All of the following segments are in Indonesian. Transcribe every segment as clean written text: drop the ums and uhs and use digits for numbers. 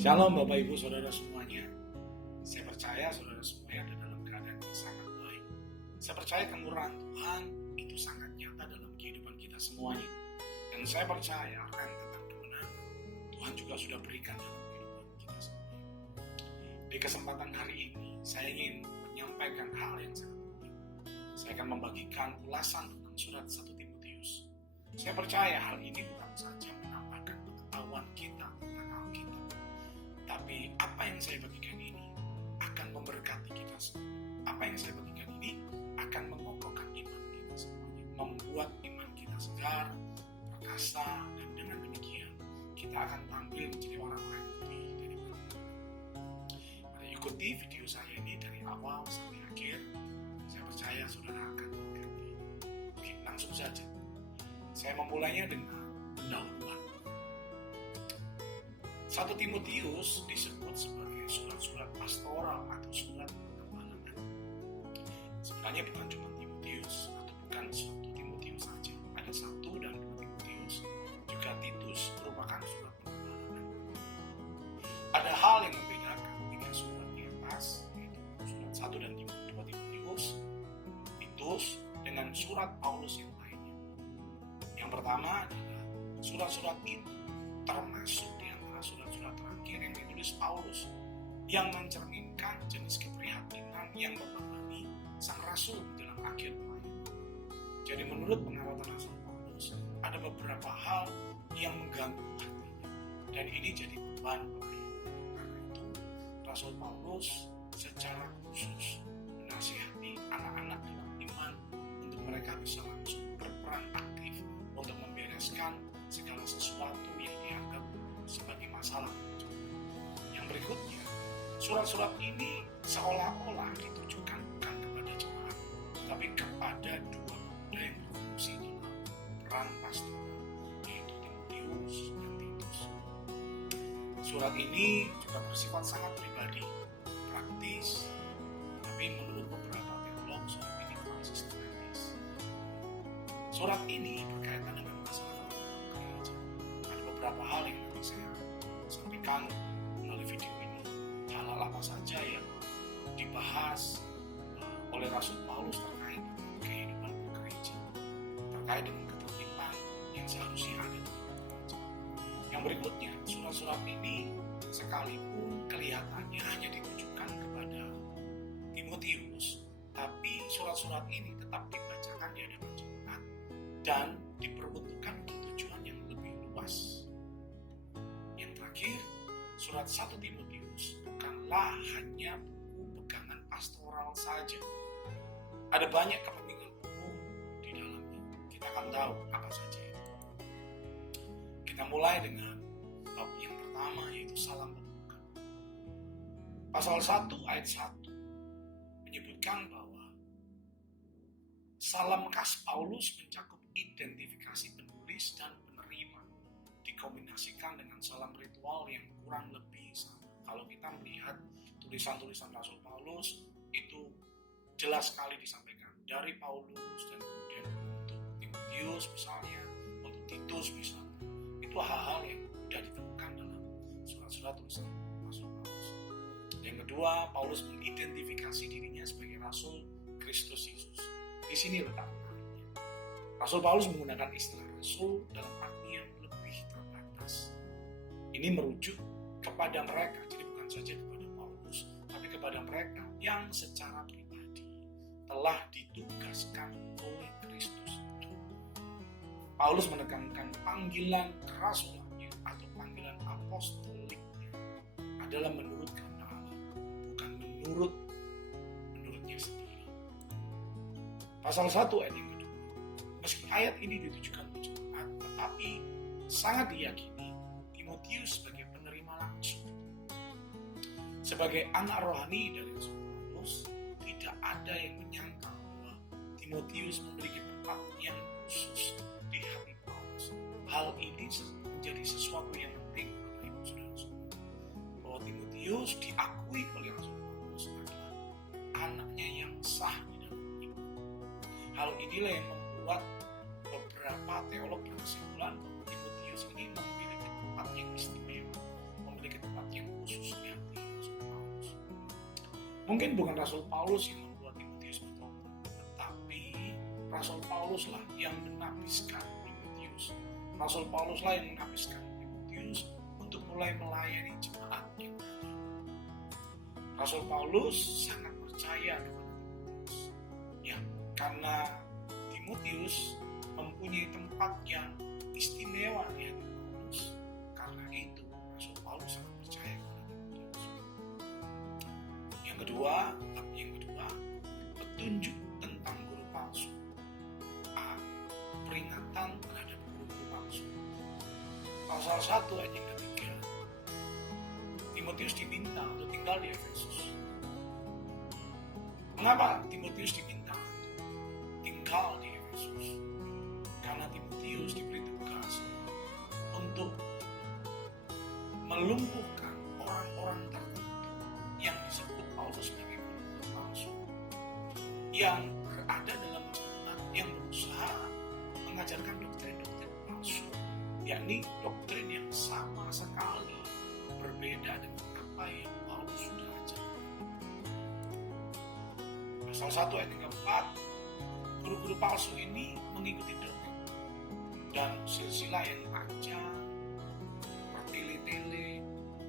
Shalom Bapak Ibu Saudara semuanya. Saya percaya saudara semuanya ada dalam keadaan yang sangat baik. Saya percaya kemurahan Tuhan itu sangat nyata dalam kehidupan kita semuanya. Dan saya percaya akan tentang kemenangan Tuhan juga sudah berikan dalam kehidupan kita semuanya. Di kesempatan hari ini saya ingin menyampaikan hal yang sangat penting. Saya akan membagikan ulasan tentang surat 1 Timotius. Saya percaya hal ini bukan saja menambahkan pengetahuan kita tentang Alkitab, tapi apa yang saya bagikan ini akan memberkati kita semua. Apa yang saya bagikan ini akan mengokohkan iman kita semuanya, membuat iman kita segar, perkasa, dan dengan demikian kita akan tampil menjadi orang-orang yang lebih daripada. Mari ikuti video saya ini dari awal sampai akhir. Saya percaya saudara akan berkati. Oke, langsung saja. Saya memulainya dengan pendahuluan. 1 Timotius disebut sebagai surat-surat pastoral atau surat pengembangan. Sebenarnya bukan cuma Timotius atau bukan 1 Timotius saja. Ada 1 dan 2 Timotius, juga Titus merupakan surat pengembangan. Ada hal yang membedakan tiga surat di atas, yaitu surat 1 dan 2 Timotius, Titus, dengan surat Paulus yang lainnya. Yang pertama adalah surat-surat itu termasuk di antara surat-surat terakhir yang ditulis Paulus, yang mencerminkan jenis keprihatinan yang membebani sang rasul dalam akhir pelayanan. Jadi menurut pengamatan Rasul Paulus, ada beberapa hal yang mengganggu hatinya, dan ini jadi beban pelayanan. Karena itu Rasul Paulus secara khusus menasihati anak-anak dalam iman untuk mereka bisa langsung berperan aktif untuk membereskan segala sesuatu yang dianggap sebagai masalah. Yang berikutnya, surat-surat ini seolah-olah ditujukan bukan kepada jemaat, tapi kepada dua pemuda yang berfungsi dalam peran pastoral, yaitu Timotius dan Titus. Surat ini juga bersifat sangat pribadi, praktis, tapi menurut beberapa teolog surat ini konsistenis. Surat ini berkaitan dengan masalah gereja. Ada beberapa hal yang nanti saya sampaikan melalui video ini. Hal-hal apa saja yang dibahas oleh Rasul Paulus terkait dengan kehidupan gereja, terkait dengan ketertiban yang seharusnya ada di gereja. Yang berikutnya, surat-surat ini sekalipun kelihatannya hanya ditujukan kepada Timotius, tapi surat-surat ini tetap dibacakan di hadapan jemaat dan diperuntukkan untuk tujuan yang lebih luas. Yang terakhir, surat 1 Timotius bukanlah hanya buku pegangan pastoral saja. Ada banyak kepentingan umum di dalamnya. Kita akan tahu apa saja itu. Kita mulai dengan bab yang pertama, yaitu salam pembuka. Pasal 1 ayat 1 menyebutkan bahwa salam khas Paulus mencakup identifikasi penulis dan penerima, dikombinasikan dengan salam ritual yang kurang lebih sama. Kalau kita melihat tulisan-tulisan Rasul Paulus, itu jelas sekali disampaikan dari Paulus dan kemudian untuk Timotius misalnya, untuk Titus misalnya. Itu hal-hal yang mudah ditemukan dalam surat-surat tulisan Rasul Paulus. Yang kedua, Paulus mengidentifikasi dirinya sebagai Rasul Kristus Yesus. Di sini letak menariknya. Rasul Paulus menggunakan istilah Rasul dalam arti yang lebih terbatas. Ini merujuk kepada mereka, jadi bukan saja kepada Paulus, tapi kepada mereka yang secara pribadi telah ditugaskan oleh Kristus. Paulus menekankan panggilan kerasulannya atau panggilan apostoliknya adalah menurut kehendak Allah, bukan menurutnya sendiri. Pasal 1 ayat yang kedua, meski ayat ini ditujukan untuk jemaat, tetapi sangat diyakini Timotius sebagai penerima langsung. Sebagai anak rohani dari Rasul Paulus, tidak ada yang menyangka bahwa Timotius memiliki tempat yang khusus di hati Paulus. Hal ini menjadi sesuatu yang penting bagi ibu saudara semua, bahwa Timotius diakui oleh Rasul Paulus adalah anaknya yang sah di dalam iman. Hal inilah yang membuat beberapa teolog berkesimpulan bahwa Timotius ini memiliki tempat yang istimewa, memiliki tempat yang Mungkin bukan Rasul Paulus yang membuat Timotius bertobat, tetapi Rasul Paulus lah yang menapiskan Timotius. Rasul Paulus lah yang menapiskan Timotius untuk mulai melayani jemaatnya. Rasul Paulus sangat percaya kepada Timotius. Ya, karena Timotius mempunyai tempat yang istimewa di hati Paulus. Karena itu Rasul Paulus sangat percaya kepada Timotius. Yang kedua, petunjuk tentang guru palsu. A. Peringatan terhadap guru palsu. Pasal 1 ayat yang ketiga, Timotius diminta untuk tinggal di Efesus. Mengapa Timotius diminta untuk tinggal di Efesus? Karena Timotius diberi tugas untuk melumpuhkan orang-orang tertentu yang disebut Paulus sebagai guru palsu, yang berada dalam jemaat yang berusaha mengajarkan doktrin-doktrin palsu, yakni doktrin yang sama sekali berbeda dengan apa yang Paulus sudah ajarkan. Pasal 1 ayat 34, guru-guru palsu ini mengikuti dongeng dan silsilah yang panjang, bertele-tele,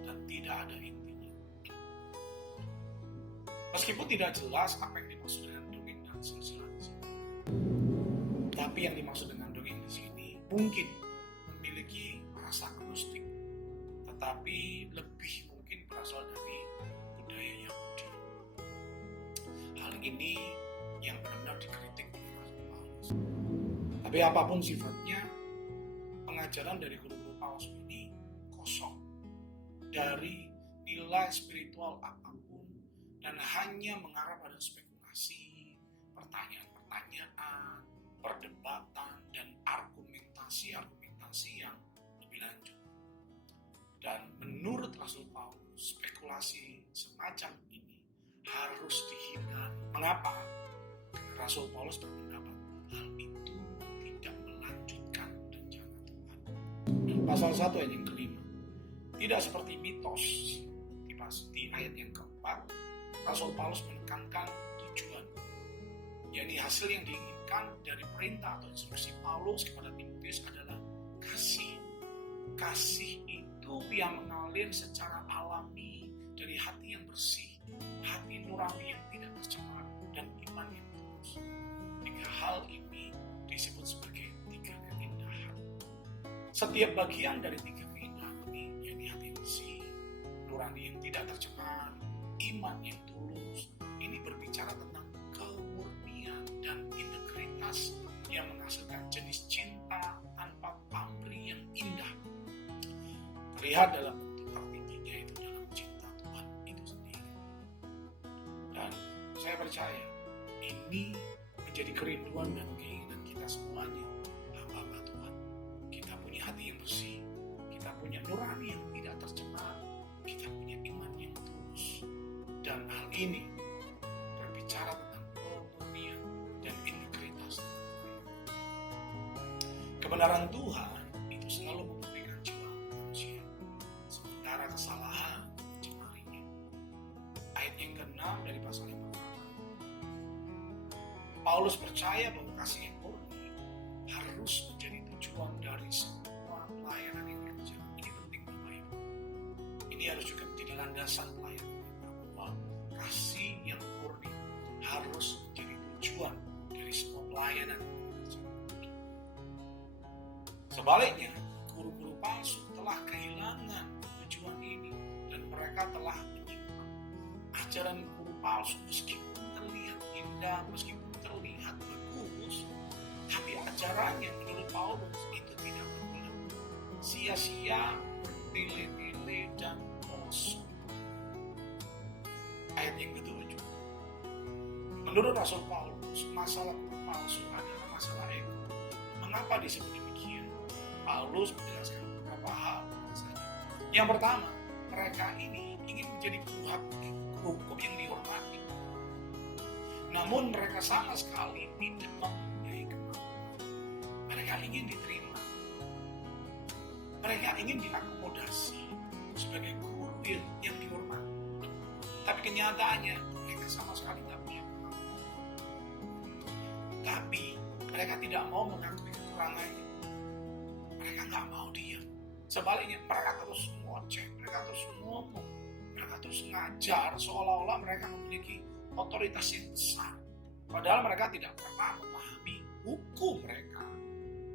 dan tidak ada intinya. Meskipun tidak jelas apa yang dimaksud dengan dongeng dan silsilah di sini, tapi yang dimaksud dengan dongeng di sini mungkin memiliki rasa gnostik, tetapi lebih mungkin berasal dari budaya Yahudi. Hal ini yang benar-benar dikritik oleh Rasul Paulus. Tapi apapun sifatnya, pengajaran dari guru-guru palsu ini kosong dari nilai spiritual apapun dan hanya mengarah pada spekulasi, pertanyaan-pertanyaan, perdebatan, dan argumentasi yang lebih lanjut. Dan menurut Rasul Paulus, spekulasi semacam ini harus dihindari. Mengapa? Rasul Paulus berpendapat hal itu tidak melanjutkan rencana Tuhan. Pasal 1 ayat yang kelima, tidak seperti mitos di ayat yang keempat, Rasul Paulus menekankan tujuan, yakni hasil yang diinginkan dari perintah atau instruksi Paulus kepada Timotius adalah kasih. Kasih itu yang mengalir secara alami dari hati yang bersih, hati nurani yang tidak tercemar, dan iman yang tulus. 3 hal ini disebut sebagai 3 keindahan. Setiap bagian dari 3 keindahan ini, yakni hati yang bersih, nurani yang tidak tercemar, iman yang tulus, ini berbicara tentang kemurnian dan integritas yang menghasilkan jenis cinta tanpa pamrih yang indah. Terlihat dalam bentuk tertingginya itu dalam cinta Tuhan itu sendiri. Dan saya percaya ini menjadi kerinduan dan keinginan kita semuanya, hamba-hamba Tuhan. Kita punya hati yang bersih, kita punya nurani yang tidak tercemar, kita punya iman yang tulus. Dan hal ini berbicara tentang kemurnian dan integritas. Kebenaran Tuhan itu selalu memurnikan jiwa manusia, sementara kesalahan mencemarinya. Ayat yang ke-6 dari pasal 5. Paulus percaya bahwa kasih yang murni harus menjadi tujuan dari semua pelayanan yang dikerjakan. Ini penting Bapak Ibu. Ini harus juga menjadi landasan pelayanan kita, bahwa kasih yang murni harus menjadi tujuan dari semua pelayanan yang dikerjakan. Sebaliknya, guru-guru palsu telah kehilangan tujuan ini dan mereka telah menyimpang. Ajaran guru palsu meskipun terlihat indah, meskipun terlihat bagus, tapi ajarannya menurut Paulus itu tidak berguna, sia-sia, bertele-tele, dan kosong. Ayat yang ke-7. Menurut Rasul Paulus, masalah guru palsu adalah masalah ego. Mengapa disebut demikian? Paulus menjelaskan beberapa hal. Yang pertama, mereka ini ingin menjadi guru hukum yang dihormati. Namun mereka sama sekali tidak mempunyai kemampuan. Mereka ingin diterima. Mereka ingin diakomodasi sebagai guru yang dihormati. Tapi kenyataannya mereka sama sekali nggak punya kemampuan. Tapi mereka tidak mau mengakui kekurangannya. Mereka nggak mau diam. Sebaliknya mereka terus ngoceh, mereka terus ngomong, mereka terus ngajar seolah-olah mereka memiliki otoritas yang besar. Padahal mereka tidak pernah memahami hukum mereka.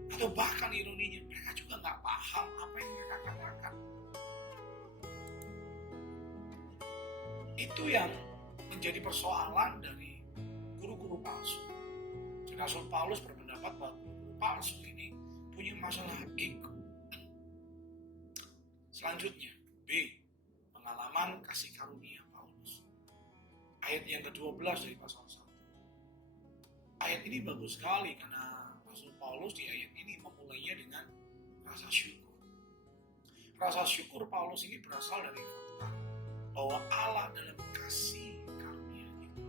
Atau bahkan ironinya, mereka juga nggak paham apa yang mereka katakan. Itu yang menjadi persoalan dari guru-guru palsu. Rasul Paulus berpendapat bahwa guru palsu ini punya masalah ego. Selanjutnya, B. Pengalaman kasih karunia Paulus. Ayat yang ke-12 dari pasal 1. Ayat ini bagus sekali karena Rasul Paulus di ayat ini memulainya dengan rasa syukur. Rasa syukur Paulus ini berasal dari fakta bahwa Allah dalam kasih karunia itu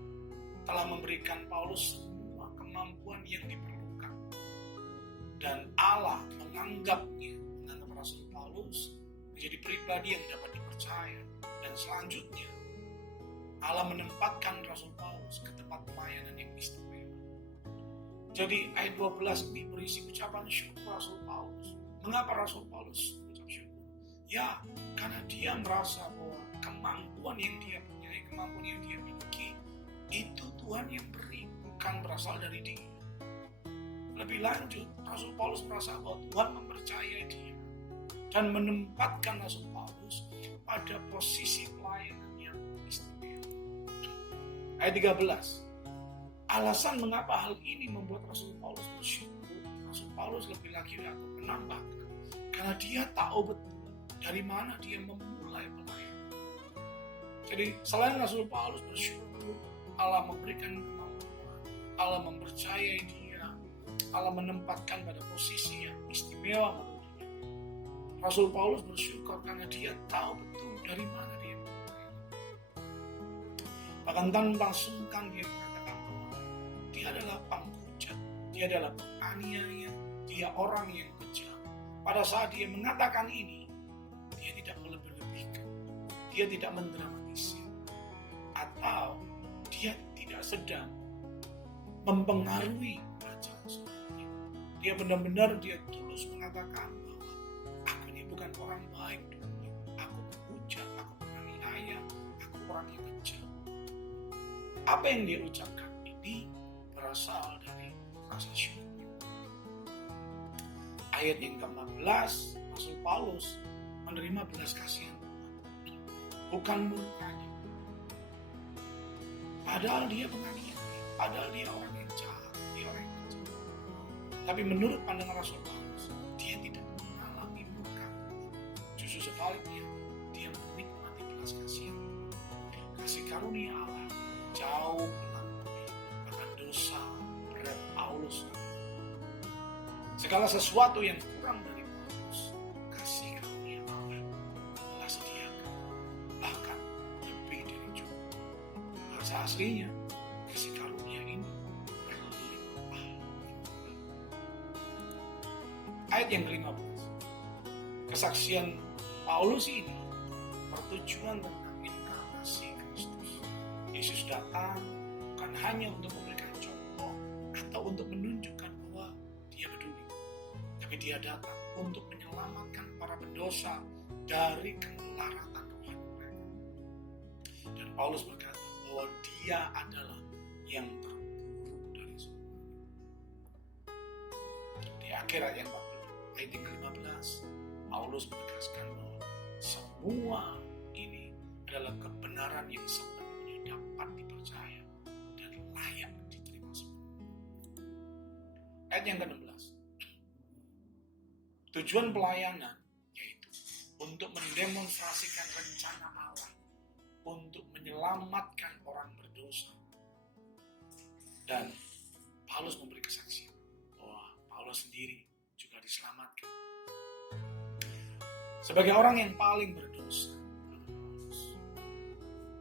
telah memberikan Paulus semua kemampuan yang diperlukan. Dan Allah menganggap Rasul Paulus menjadi pribadi yang dapat dipercaya. Dan selanjutnya Allah menempatkan Rasul Paulus ke tempat pelayanan yang istimewa. Jadi ayat 12 ini berisi ucapan syukur Rasul Paulus. Mengapa Rasul Paulus mengucap syukur? Ya, karena dia merasa bahwa kemampuan yang dia punya, kemampuan yang dia miliki, itu Tuhan yang beri, bukan berasal dari dia. Lebih lanjut, Rasul Paulus merasa bahwa Tuhan mempercayai dia dan menempatkan Rasul Paulus pada posisi pelayanan yang istimewa. Ayat 13. Alasan mengapa hal ini membuat Rasul Paulus bersyukur, Rasul Paulus lebih lagi menambahkan, karena dia tahu betul dari mana dia memulai pelayanan. Jadi selain Rasul Paulus bersyukur, Allah memberikan kemampuan, Allah mempercayai dia, Allah menempatkan pada posisi yang istimewa menurut dia. Rasul Paulus bersyukur karena dia tahu betul dari mana dia memulai. Bahkan tanpa sungkan dia dia adalah penghujat, dia adalah penganiaya, dia orang yang kejam. Pada saat dia mengatakan ini, dia tidak melebih-lebihkan, dia tidak mendramatisir, atau dia tidak sedang mempengaruhi bacaan selanjutnya. Dia benar-benar dia tulus mengatakan bahwa aku ini bukan orang baik, aku penghujat, aku penganiaya, aku orang yang kejam. Apa yang dia ucapkan ini berasal dari rasa syukur. Ayat yang ke-14, Rasul Paulus menerima belas kasihan Tuhan, bukan murkanya. Padahal dia penganiaya, padahal dia orang yang jahat, dia orang yang kejam. Tapi menurut pandangan Rasul Paulus, dia tidak mengalami murka. Justru sebaliknya, dia menikmati belas kasihan. Kasih karunia Allah jauh dosa berat Paulus. Segala sesuatu yang kurang dari Paulus, kasih karunia Allah telah sediakan, bahkan lebih dari cukup. Bahasa aslinya, kasih karunia ini berlimpah. Ayat yang ke-15. Kesaksian Paulus ini bertujuan tentang inkarnasi Kristus. Yesus datang bukan hanya untuk memberikan contoh atau untuk menunjukkan bahwa dia peduli, tapi dia datang untuk menyelamatkan para pendosa dari kemelaratan rohani mereka. Dan Paulus berkata bahwa dia adalah yang terburuk dari semua. Di akhir ayat 40, ayat yang ke-15, Paulus menegaskan bahwa semua ini adalah kebenaran yang sepenuhnya dapat dipercaya dan layak diterima semua. Ayat yang ke-16. Tujuan pelayanan yaitu untuk mendemonstrasikan rencana Allah untuk menyelamatkan orang berdosa. Dan Paulus memberi kesaksian bahwa Paulus sendiri juga diselamatkan. Sebagai orang yang paling berdosa,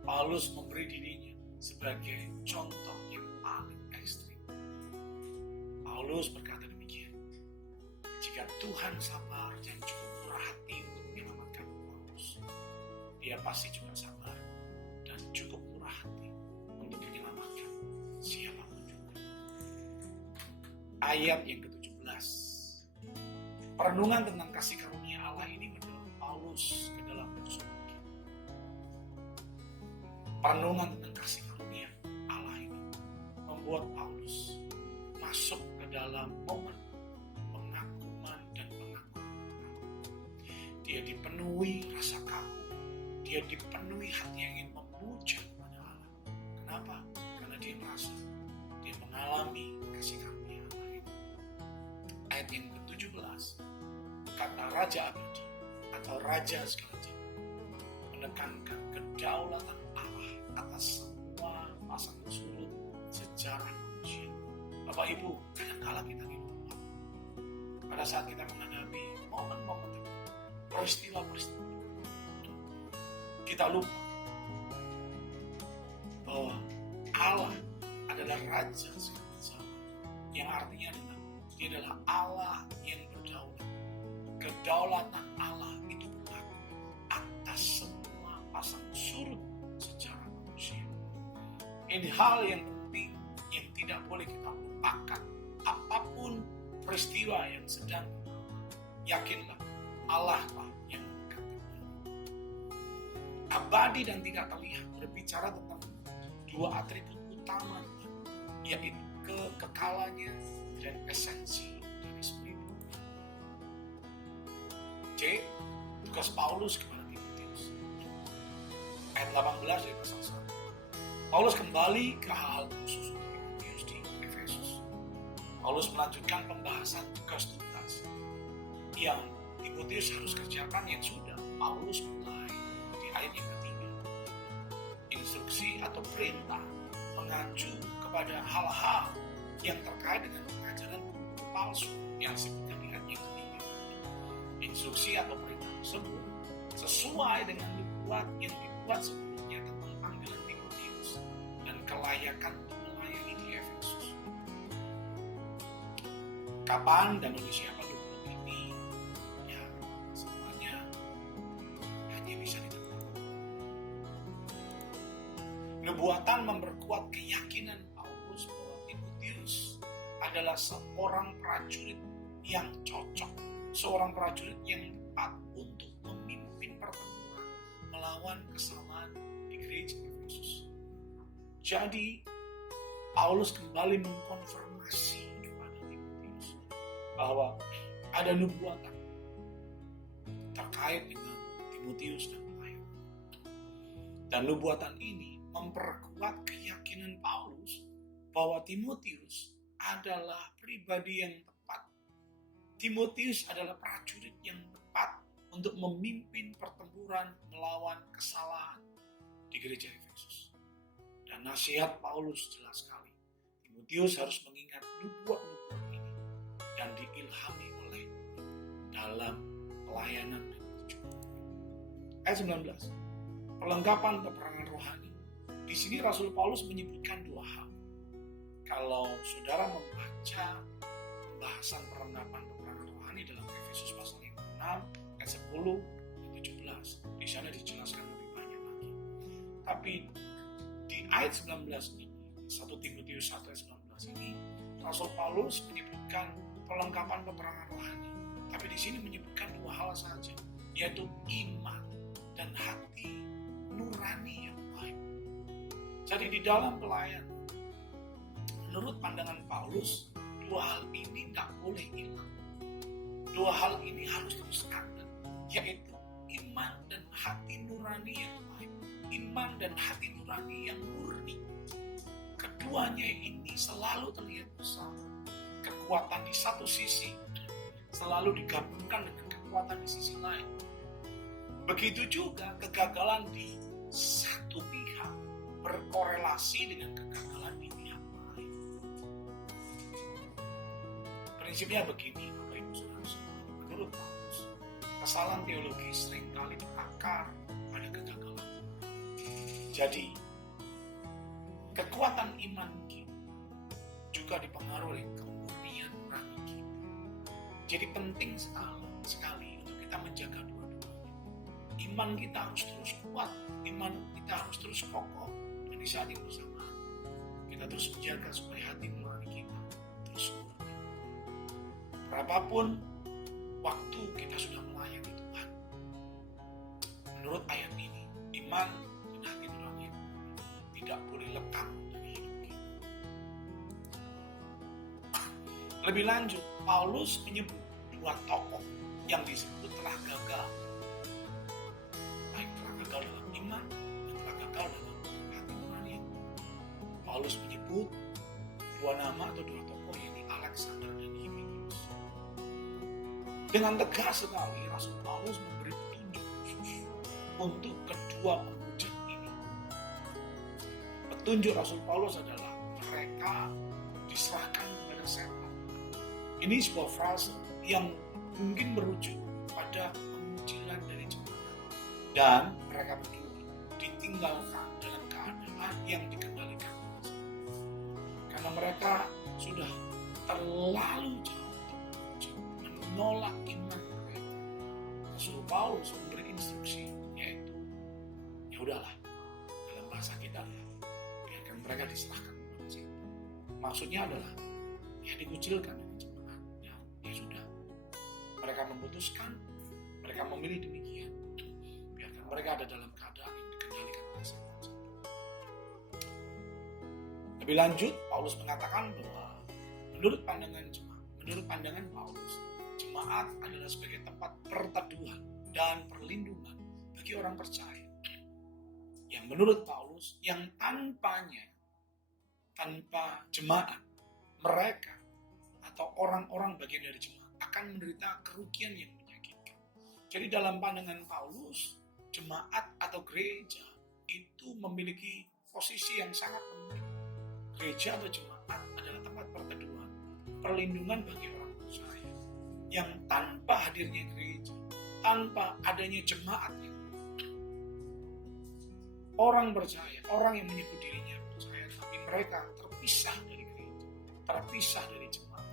Paulus memberi dirinya sebagai contoh yang paling ekstrim. Paulus berkata demikian, jika Tuhan sabar dan cukup murah hati untuk menyelamatkan Paulus, dia pasti juga sabar dan cukup murah hati untuk ayat yang ke-17. Perenungan tentang kasih karunia Allah ini mendorong Paulus ke dalam persekutuan. Perenungan tentang kasih karunia Allah ini membuat Paulus masuk ke dalam momen pengakuman dan pengakuan. Dia dipenuhi rasa kagum, dia dipenuhi hati yang ingin memuja kepada Allah. Kenapa? Karena dia merasa dia mengalami kasih karunia Allah ini. Ayat yang ke-17, kata Raja Abadi atau Raja segala zaman menekankan kedaulatan Allah atas semua pasangan surut sejarah manusia. Bapak Ibu, kadang-kala kita lupa pada saat kita menghadapi momen-momen tertentu, peristiwa-peristiwa, kita lupa bahwa Allah adalah Raja segala zaman, yang artinya adalah Dia adalah Allah yang berdaulat. Kedaulatan Allah itu berlaku atas semua pasang surut secara manusia. Ini hal yang penting yang tidak boleh kita lupakan. Apapun peristiwa yang sedang yakinlah Allah lah yang mengangkat. Abadi dan tidak terlihat berbicara tentang dua atribut utama, yaitu kekekalannya dan esensi dari spiritual. C. Tugas Paulus kepada Timotius. Ayat 18 dari pasal 1. Paulus kembali ke hal-hal khusus untuk Timotius di Efesus. Paulus melanjutkan pembahasan tugas-tugas yang Timotius harus kerjakan yang sudah Paulus mulai di ayat yang ketiga. Instruksi atau perintah mengacu kepada hal-hal yang terkait dengan pengajaran palsu yang disebutkan di ayat yang ketiga. Instruksi atau perintah tersebut sesuai dengan nubuat yang dibuat sebelumnya tentang panggilan Timotius dan kelayakan untuk melayani di Efesus. Kapan dan oleh siapa nubuat ini? Ya, semuanya hanya bisa ditebak. Nubuatan memperkuat keyakinan Paulus bahwa Timotius adalah seorang prajurit yang cocok, seorang prajurit yang tepat untuk memimpin pertempuran melawan kesalahan di gereja Efesus. Jadi Paulus kembali mengkonfirmasi kepada Timotius bahwa ada nubuatan terkait dengan Timotius dan pelayan. Dan nubuatan ini memperkuat keyakinan Paulus bahwa Timotius adalah pribadi yang tepat. Timotius adalah prajurit yang tepat untuk memimpin pertempuran melawan kesalahan di gereja Efesus. Dan nasihat Paulus jelas sekali. Timotius harus mengingat nubuat-nubuat ini dan diilhami oleh dalam pelayanan dan perjuangan. Ayat 19. Perlengkapan peperangan rohani. Di sini Rasul Paulus menyebutkan dua hal. Kalau saudara membaca pembahasan perlengkapan peperangan rohani dalam Efesus pasal 6 ayat 10 dan 17, di sana dijelaskan lebih banyak lagi. Tapi di ayat 19 ini, 1 Timotius 1 ayat 19 ini, Rasul Paulus menyebutkan perlengkapan peperangan rohani. Tapi di sini menyebutkan dua hal saja, yaitu iman dan hati nurani yang baik. Jadi di dalam pelayanan, menurut pandangan Paulus, dua hal ini tidak boleh hilang. Dua hal ini harus terus ada, yaitu iman dan hati nurani yang baik. Iman dan hati nurani yang murni. Keduanya ini selalu terlihat bersama. Kekuatan di satu sisi selalu digabungkan dengan kekuatan di sisi lain. Begitu juga kegagalan di satu pihak berkorelasi dengan kegagalan di pihak lain. Prinsipnya begini, Bapak Ibu Saudara, menurut Paulus, kesalahan teologi seringkali berakar pada kegagalan. Jadi, kekuatan iman kita juga dipengaruhi oleh kemurnian nurani kita. Jadi penting sekali untuk kita menjaga dua-duanya. Iman kita harus terus kuat, iman kita harus terus kokoh, dan di saat yang bersamaan kita terus menjaga supaya hati nurani kita terus murni. berapapun waktu kita sudah melayani Tuhan, menurut ayat ini, iman dan hati nurani tidak boleh lekang dari hidup kita. Lebih lanjut, Paulus menyebut dua tokoh yang disebut telah gagal. Baik telah gagal dalam iman dan telah gagal dalam hati nurani. Paulus menyebut dua nama atau dua tokoh, yaitu Alexander dan Hymenaeus. Dengan tegas sekali Rasul Paulus memberi petunjuk khusus untuk kedua pemuja ini. Petunjuk Rasul Paulus adalah mereka diserahkan kepada setan. Ini sebuah frase yang mungkin merujuk pada pengucilan dari jemaat, dan mereka berdua ditinggalkan dalam keadaan yang dikendalikan karena mereka sudah terlalu jauh menolak iman mereka. Rasul Paulus memberi instruksi, yaitu ya udahlah, dalam bahasa kita biarkan mereka diserahkan kepada setan. Maksudnya adalah ya dikucilkan dari jemaat. Ya sudah, mereka memutuskan, mereka memilih demikian. Biarkan mereka ada dalam keadaan yang dikendalikan oleh setan. Lebih lanjut, Paulus mengatakan bahwa menurut pandangan Paulus, jemaat adalah sebagai tempat perteduhan dan perlindungan bagi orang percaya. Yang menurut Paulus, yang tanpa jemaat, mereka atau orang-orang bagian dari jemaat akan menderita kerugian yang menyakitkan. Jadi dalam pandangan Paulus, jemaat atau gereja itu memiliki posisi yang sangat penting. Gereja atau jemaat adalah tempat perteduhan, perlindungan bagi orang percaya. Yang tanpa hadirnya gereja, tanpa adanya jemaat, orang percaya, orang yang menyebut dirinya percaya, tapi mereka terpisah dari gereja, terpisah dari jemaat,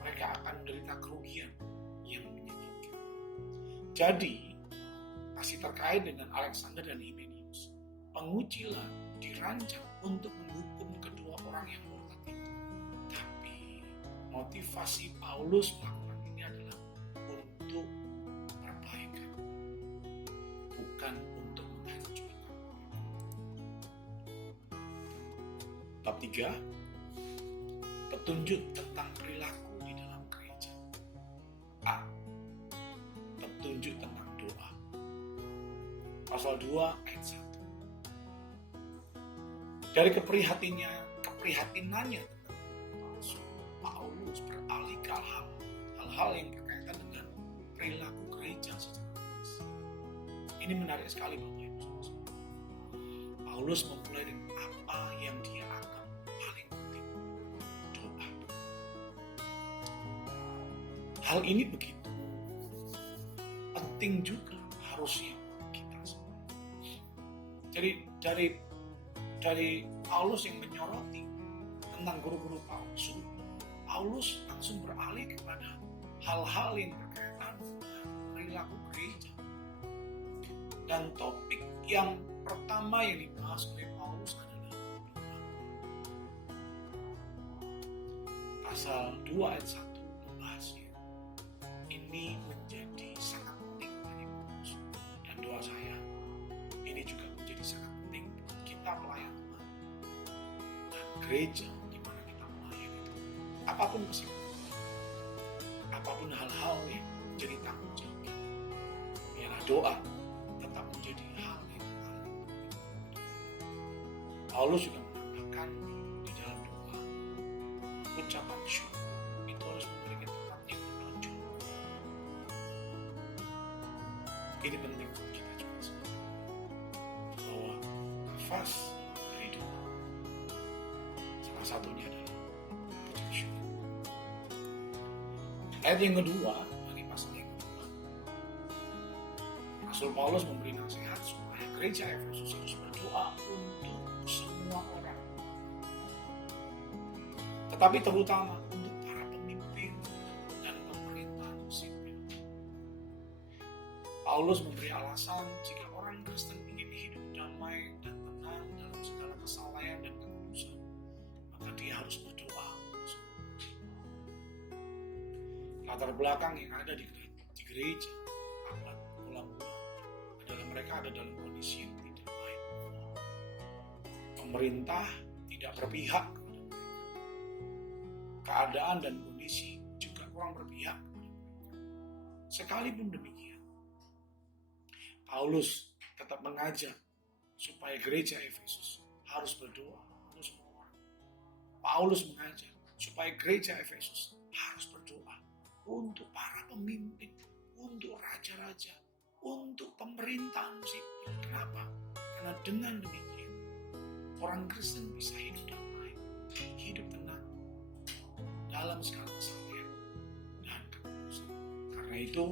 mereka akan menderita kerugian yang menyakitkan. Jadi, masih terkait dengan Alexander dan Hymenaeus, pengucilan dirancang untuk menghukum kedua orang yang murtad itu. Tapi motivasi Paulus melakukan ini adalah untuk perbaikan, bukan untuk menghancurkan. Bab 3, petunjuk tentang perilaku di dalam gereja. A. Petunjuk tentang doa. Pasal 2 ayat 1. Dari keprihatinannya tentang Paulus beralih ke hal-hal yang berkaitan dengan perilaku gereja secara luas. Ini menarik sekali Bapak Ibu. Paulus memulai dengan apa yang dia anggap paling penting, doa. Hal ini begitu penting juga harusnya kita semua. Jadi dari Paulus yang menyoroti tentang guru-guru palsu, Paulus langsung beralih kepada hal-hal yang berkaitan dengan perilaku gereja. Dan topik yang pertama yang dibahas oleh Paulus adalah doa. Pasal 2 ayat 1 membahasnya. Ini menjadi sangat penting bagi Paulus. Dan doa saya, ini juga menjadi sangat penting buat kita pelayan Tuhan dan gereja di mana kita melayani itu. Apapun kesibukan, apapun hal-hal yang menjadi tanggung jawab kita, biarlah doa tetap menjadi hal yang paling penting. Paulus juga menambahkan di dalam doa, ucapan syukur itu harus memiliki tempat yang menonjol. Ini penting untuk kita juga semua, bahwa nafas dari doa salah satunya adalah ucapan syukur. Ayat yang kedua, bagi pasal yang kedua, Rasul Paulus memberi nasihat supaya gereja Efesus harus berdoa untuk semua orang, tetapi terutama untuk para pemimpin dan pemerintah sipil. Paulus memberi alasan jika orang Kristen ingin hidup damai dan tenang dalam segala kesalahan dan kekudusan, maka dia harus berdoa. latar belakang yang ada di gereja abad mula-mula adalah mereka ada dalam kondisi yang tidak baik. Pemerintah tidak berpihak kepada mereka. Keadaan dan kondisi juga kurang berpihak kepada mereka. Sekalipun demikian, Paulus tetap mengajak supaya gereja Efesus harus berdoa untuk semua orang. Paulus mengajak supaya gereja Efesus harus berdoa untuk para pemimpin, untuk raja-raja, untuk pemerintahan sipil. Kenapa? Karena dengan demikian orang Kristen bisa hidup damai, hidup tenang dalam segala kesalahan dan kekudusan. Karena itu,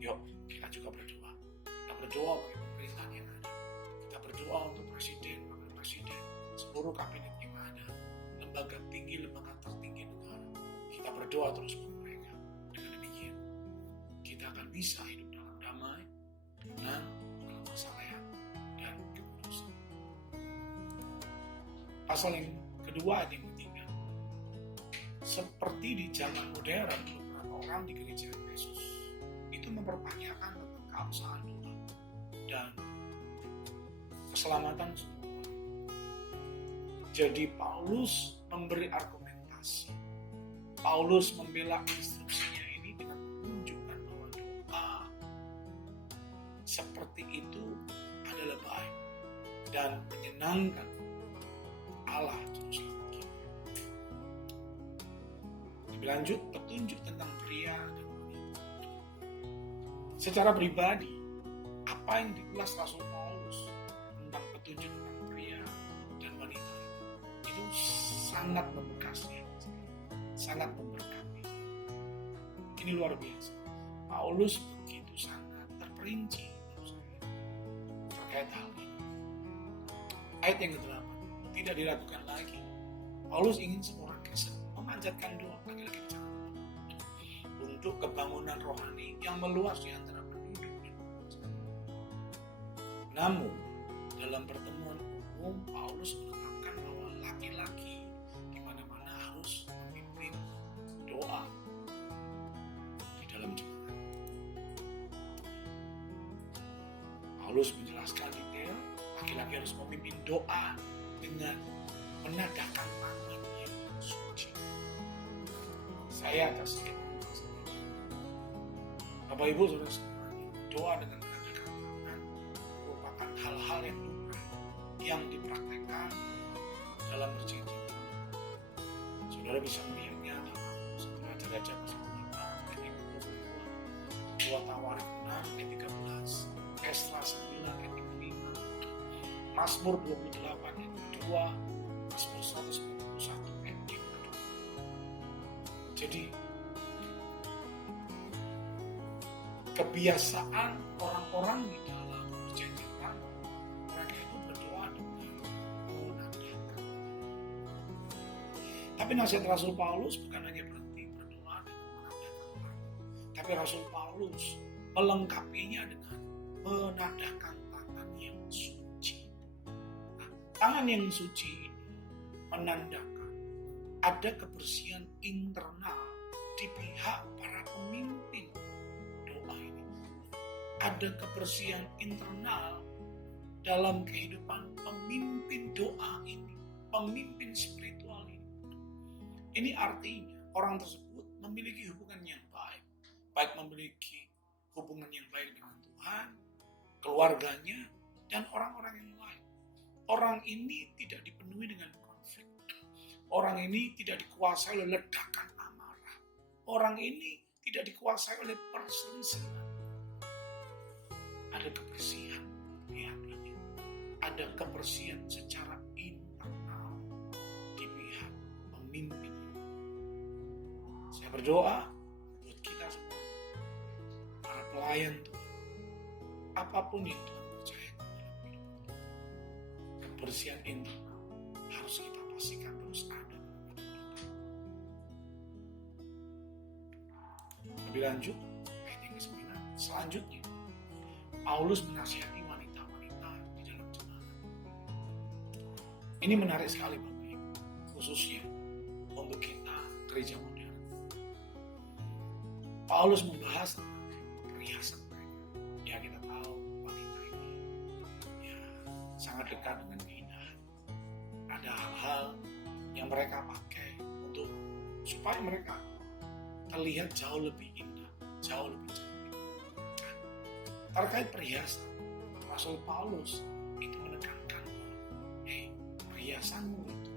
yuk kita juga berdoa. Kita berdoa bagi pemerintahan yang ada. Kita berdoa untuk presiden, wakil presiden, seluruh kabinet yang ada, lembaga tinggi, lembaga tertinggi negara. Kita berdoa terus untuk mereka. Dengan demikian, kita akan bisa hidup dalam damai, tenang, dalam kesalehan dan kekudusan. Pasal yang kedua ayat yang ketiga. Seperti di zaman modern, beberapa orang di gereja Yesus itu mempertanyakan tentang keabsahan doa dan keselamatan semua. Jadi Paulus memberi argumentasi. Paulus membela instruksinya ini dengan menunjukkan bahwa doa seperti itu adalah baik dan menyenangkan Allah terus lagi. Lebih lanjut, petunjuk tentang pria dan wanita. Secara pribadi, apa yang diulas Rasul Paulus tentang petunjuk tentang pria dan wanita itu sangat membekas ya, sangat memberkati. Ini luar biasa. Paulus begitu sangat terperinci terkait hal ini. Ayat yang ke-8, tidak dilakukan lagi. Paulus ingin semua orang Kristen memanjatkan doa lagi-lagi untuk kebangunan rohani yang meluas di antara penduduk. Namun dalam pertemuan umum Paulus menetapkan bahwa laki-laki di mana-mana harus memimpin doa di dalam jemaat. Paulus menjelaskan detail laki-laki harus memimpin doa dengan menadahkan tangan yang suci. Saya kasih Bapak Ibu Saudara sekalian, doa dengan menadahkan tangan merupakan hal-hal yang lumrah yang dipraktekkan dalam berjanji. Saudara bisa melihatnya di Raja-Raja Pasal 5 ayat 22, 2 Tawarik 6 ayat 13, Esra 9 ayat 5, Mazmur 28 ayat 2, Mazmur 191 ayat 2. Jadi kebiasaan orang-orang di dalam perjanjian mereka itu berdoa dengan menadahkan. Tapi nasihat Rasul Paulus bukan hanya berhenti berdoa dan menadahkan, tapi Rasul Paulus melengkapinya dengan menadahkan tangan yang suci. Nah, tangan yang suci ini menandakan ada kebersihan internal di pihak para pemimpin doa ini. Ada kebersihan internal dalam kehidupan pemimpin doa ini, pemimpin spiritual ini. Ini artinya orang tersebut memiliki hubungan yang baik, baik memiliki hubungan yang baik dengan Tuhan, keluarganya, dan orang-orang yang lain. Orang ini tidak dipenuhi dengan konflik. Orang ini tidak dikuasai oleh ledakan amarah. Orang ini tidak dikuasai oleh perselisihan. Ada kebersihan di hatinya. Ada kebersihan secara internal di pihak pemimpin. Saya berdoa buat kita semua, para pelayan Tuhan, apapun yang Tuhan percayakan dalam hidup kita, kebersihan internal harus kita pastikan terus ada dalam hidup kita. Lebih lanjut, ayat yang ke-9, selanjutnya Paulus menasihati wanita-wanita di dalam jemaat. Ini menarik sekali Bapak Ibu, khususnya untuk kita gereja modern. Paulus membahas tentang perhiasan mereka. Ya, kita tahu wanita ini ya sangat dekat dengan keindahan. Ada hal-hal yang mereka pakai untuk supaya mereka terlihat jauh lebih indah, jauh lebih cantik. Terkait perhiasan, Rasul Paulus itu menekankan, perhiasanmu itu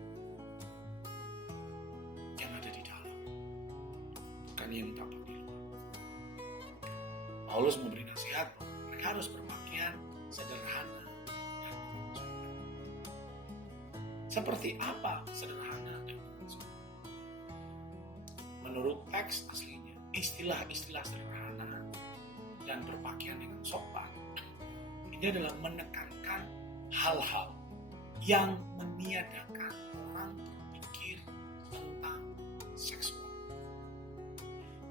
yang ada di dalam, bukan yang tampak di luar. Paulus memberi nasihat bahwa mereka harus berpakaian sederhana dan menunjukkan. Seperti apa sederhana dan menunjukkan? Menurut teks aslinya, istilah-istilah sederhana dan berpakaian dengan sopan ini adalah menekankan hal-hal yang meniadakan orang berpikir tentang seksual.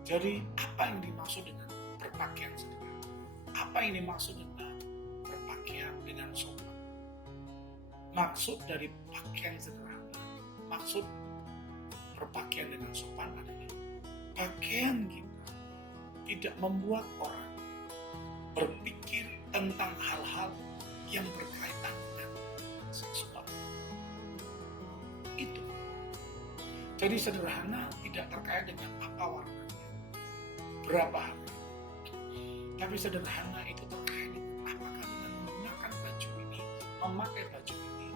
Jadi apa yang dimaksud dengan berpakaian sederhana? Apa yang dimaksud dengan berpakaian dengan sopan? Maksud dari pakaian sederhana, maksud berpakaian dengan sopan adalah pakaian kita tidak membuat orang berpikir tentang hal-hal yang berkaitan dengan seksual. Itu. Jadi sederhana tidak terkait dengan apa warnanya, berapa harganya. Tapi sederhana itu terkait dengan apakah dengan menggunakan baju ini, memakai baju ini,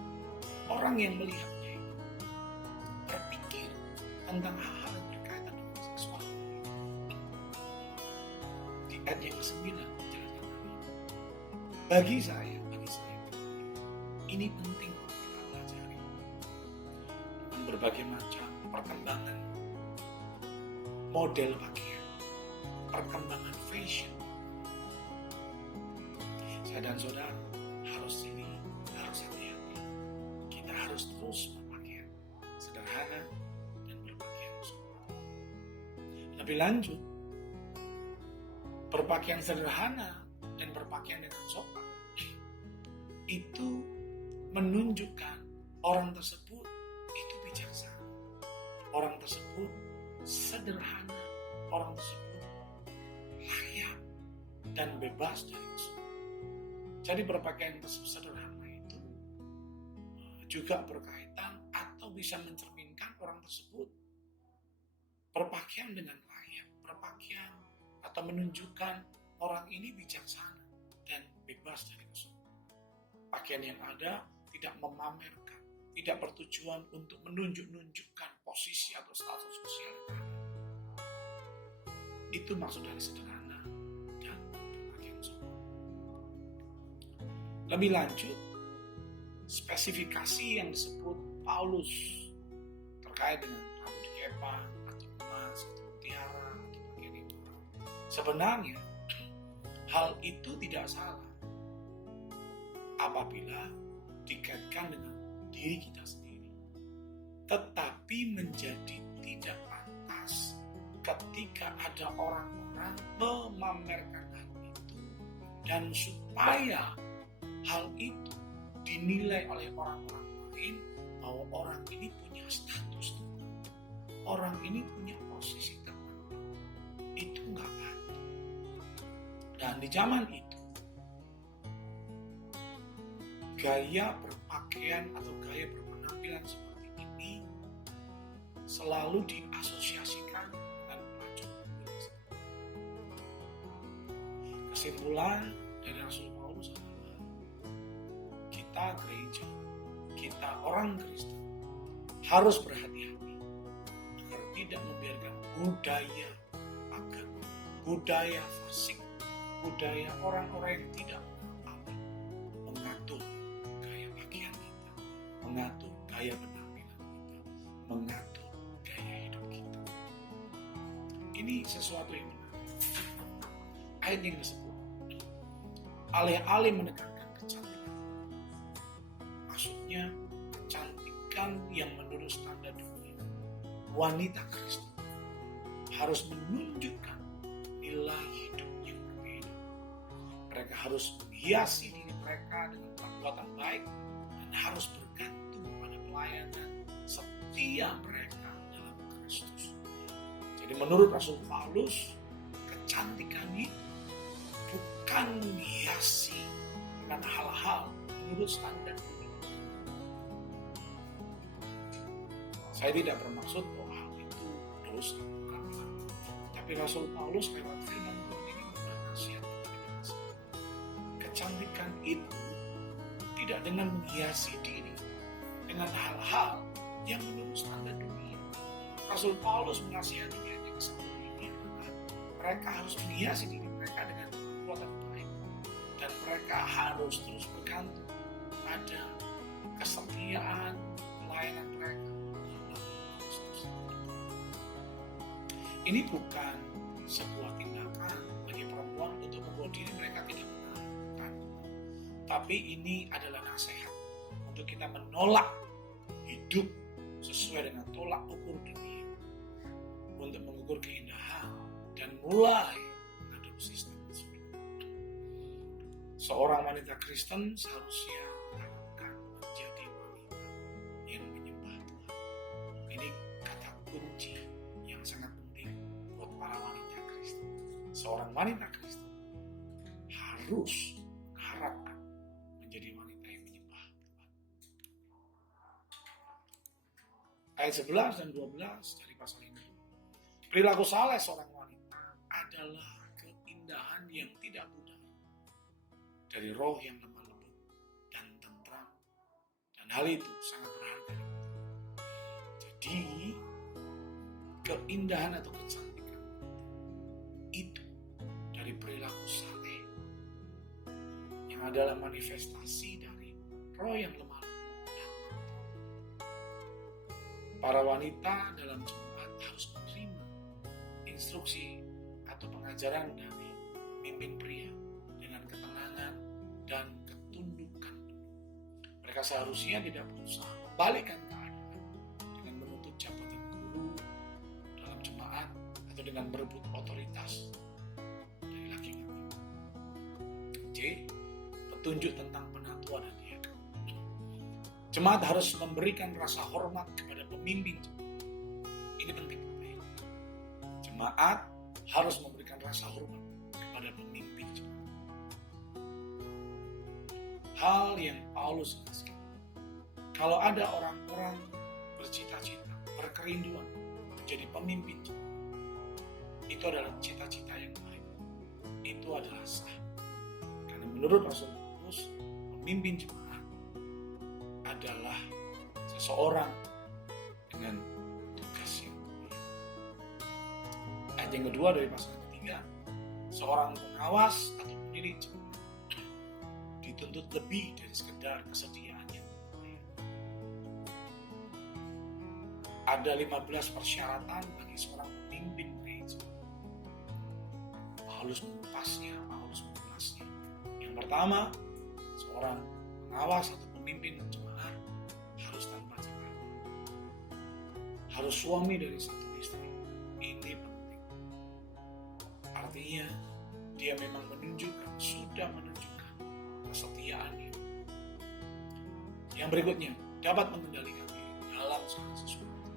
orang yang melihatnya itu berpikir tentang hal-hal yang berkaitan dengan seksual. Di ayat yang ke-9 menjelaskan hal ini. Bagi saya, ini penting untuk kita pelajari. Dengan berbagai macam perkembangan model pakaian, perkembangan fashion. Saya dan saudara harus hati-hati. Kita harus terus berpakaian sederhana dan berpakaian sopan. Lebih lanjut, berpakaian sederhana dan berpakaian dengan sopan itu menunjukkan orang tersebut itu bijaksana, orang tersebut sederhana, orang tersebut layak dan bebas dari dosa. Jadi berpakaian sederhana itu juga berkaitan atau bisa mencerminkan orang tersebut berpakaian dengan layak, berpakaian atau menunjukkan orang ini bijaksana dan bebas dari dosa. Pakaian yang ada tidak memamerkan, tidak bertujuan untuk menunjukkan posisi atau status sosial. Itu maksud dari sederhana dan berpakaian sopan. Lebih lanjut, spesifikasi yang disebut Paulus terkait dengan rambut kepang atau emas atau mutiara atau pakaian itu, sebenarnya hal itu tidak salah apabila dikaitkan dengan diri kita sendiri. Tetapi menjadi tidak pantas ketika ada orang-orang memamerkan hal itu, dan supaya hal itu dinilai oleh orang-orang lain bahwa orang ini punya status tertentu, orang ini punya posisi tertentu. Itu nggak patut. Dan di zaman itu, gaya berpakaian atau gaya berpenampilan seperti ini selalu diasosiasikan dengan pelacur. Kesimpulan dari Rasul Paulus adalah kita gereja, kita orang Kristen harus berhati-hati agar tidak membiarkan budaya agama, budaya fasik, budaya orang-orang yang tidak mengatur gaya pakaian kita, mengatur gaya penampilan kita, mengatur gaya hidup kita. Ini sesuatu yang menarik. Ayat yang disebut, alih-alih menekankan kecantikan, maksudnya kecantikan yang menurut standar dunia, wanita Kristen harus menunjukkan nilai hidup yang berbeda. Mereka harus menghiasi diri mereka dengan perbuatan baik dan harus bergantung pada pelayanan setia mereka dalam Kristus. Jadi menurut Rasul Paulus, kecantikan itu bukan menghiasi dengan hal-hal menurut standar dunia. Saya tidak bermaksud bahwa hal itu dosa, bukan. Tapi Rasul Paulus lewat firman Tuhan ini bernasihat kepada kita. Kecantikan itu tidak dengan menghiasi diri dengan hal-hal yang menurut standar dunia. Rasul Paulus menasihati yang seperti ini adalah mereka harus menghiasi diri mereka dengan perbuatan baik, dan mereka harus terus bergantung pada kesetiaan pelayanan mereka. Ini bukan sebuah tindakan bagi perempuan untuk membuat diri mereka tidak benar, tapi ini adalah nasihat untuk kita menolak hidup sesuai dengan tolak ukur dunia, untuk mengukur keindahan dan mulai mengadopsi sistem tersebut. Seorang wanita Kristen seharusnya akan menjadi wanita yang menyembah Tuhan. Ini kata kunci yang sangat penting buat para wanita Kristen. Seorang wanita Kristen harus harapkan menjadi wanita yang menyembah Tuhan. Ayat 11 dan 12 dari pasal ini. Perilaku saleh seorang wanita adalah keindahan yang tidak pudar, dari roh yang lemah lembut dan tentram, dan hal itu sangat berharga. Jadi keindahan atau kecantikan itu dari perilaku saleh yang adalah manifestasi dari roh yang lemah lembut dan tentram. Para wanita dalam jemaat harus menerima instruksi atau pengajaran dari pemimpin pria dengan ketenangan dan ketundukan. Mereka seharusnya tidak berusaha membalikkan keadaan dengan menuntut jabatan guru dalam jemaat atau dengan berebut otoritas dari laki-laki. C. Petunjuk tentang penatua dan diakan. Jemaat harus memberikan rasa hormat kepada pemimpin. Ini penting. Jemaat harus memberikan rasa hormat kepada pemimpin. Hal yang Paulus jelaskan. Kalau ada orang-orang bercita-cita, berkerinduan menjadi pemimpin, itu adalah cita-cita yang baik. Itu adalah sah. Karena menurut Rasul Paulus, pemimpin jemaat adalah seseorang dengan tugas yang mulia. Ayat yang kedua dari pasal ketiga, seorang pengawas atau pendiri jemaat dituntut lebih dari sekedar kesediaannya. Ada 15 persyaratan bagi seorang pemimpin gereja. Paulus mengulasnya. Yang pertama, seorang pengawas atau pemimpin jemaat harus tanpa cerai. Harus suami dari satu istri. Ini penting. Artinya, dia memang sudah menunjukkan kesetiaannya. Yang berikutnya, dapat mengendalikan diri dalam segala sesuatu.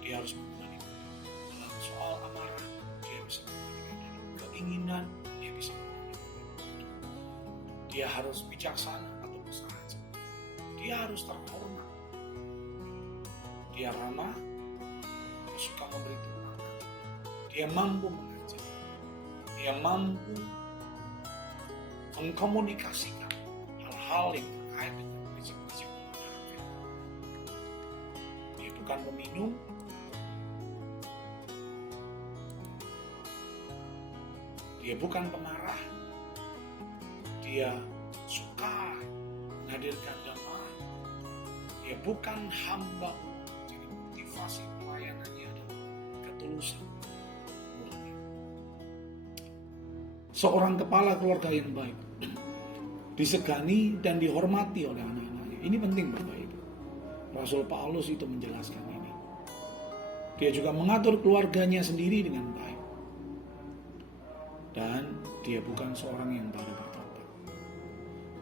Dia harus mengendalikan diri dalam soal amarah. Dia bisa mengendalikan diri. Keinginan, dia bisa mengendalikan diri. Dia harus bijaksana atau bersahaja. Dia harus terhormat. Dia ramah, dia suka memberi turunan. Dia mampu mengajar. Dia mampu mengkomunikasikan hal-hal yang terkait dengan prinsip-prinsip kebenaran. Dia bukan peminum, dia bukan pemarah, dia suka menghadirkan damai, dia bukan hamba. Jadi motivasi pelayanannya adalah ketulusan. Seorang kepala keluarga yang baik disegani dan dihormati oleh anak-anaknya. Ini penting Bapak Ibu. Rasul Paulus itu menjelaskan ini. Dia juga mengatur keluarganya sendiri dengan baik. Dan dia bukan seorang yang baru bertobat.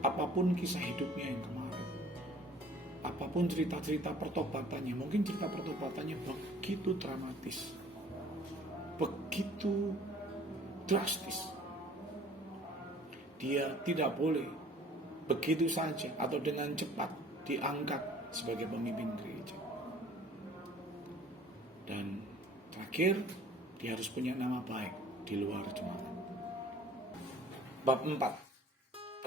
Apapun kisah hidupnya yang kemarin, apapun cerita-cerita pertobatannya, mungkin cerita pertobatannya begitu dramatis, begitu drastis. Dia tidak boleh begitu saja atau dengan cepat diangkat sebagai pemimpin gereja. Dan terakhir, dia harus punya nama baik di luar jemaat. Bab 4.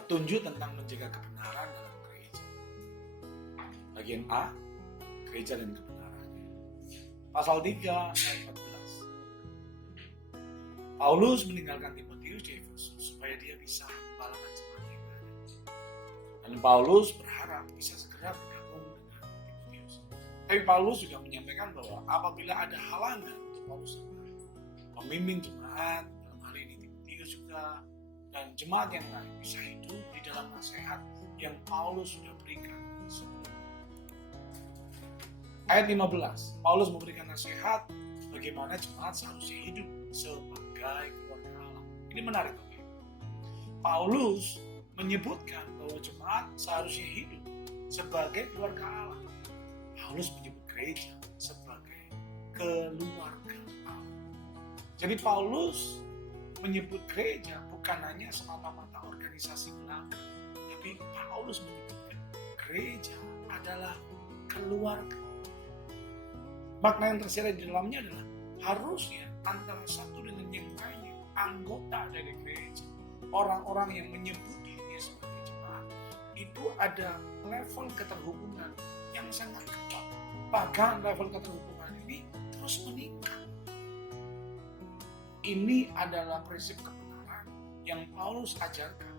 Petunjuk tentang menjaga kebenaran dalam gereja. Bagian A, gereja dan kebenarannya. Pasal 3 ayat 14. Paulus meninggalkan Timotius di Efesus supaya dia bisa membalakan jemaat yang ada. Dan Paulus berharap bisa segera bergabung dengan Timotius. Tapi Paulus juga menyampaikan bahwa apabila ada halangan untuk Paulus memimpin jemaat, dalam hal ini Timotius juga, dan jemaat yang lain bisa hidup di dalam nasihat yang Paulus sudah berikan sebelumnya. Ayat 15, Paulus memberikan nasihat bagaimana jemaat seharusnya hidup sebagai keluarga Allah. Ini menarik. Paulus menyebutkan bahwa jemaat seharusnya hidup sebagai keluarga Allah. Paulus menyebut gereja sebagai keluarga Allah. Jadi Paulus menyebut gereja bukan hanya semata-mata organisasi belaka, tapi Paulus menyebutkan gereja adalah keluarga. Makna yang tersirat di dalamnya adalah harusnya antara satu dengan yang lainnya anggota dari gereja, orang-orang yang menyebut dirinya sebagai jemaat, itu ada level keterhubungan yang sangat kuat. Bahkan level keterhubungan ini terus meningkat. Ini adalah prinsip kebenaran yang Paulus ajarkan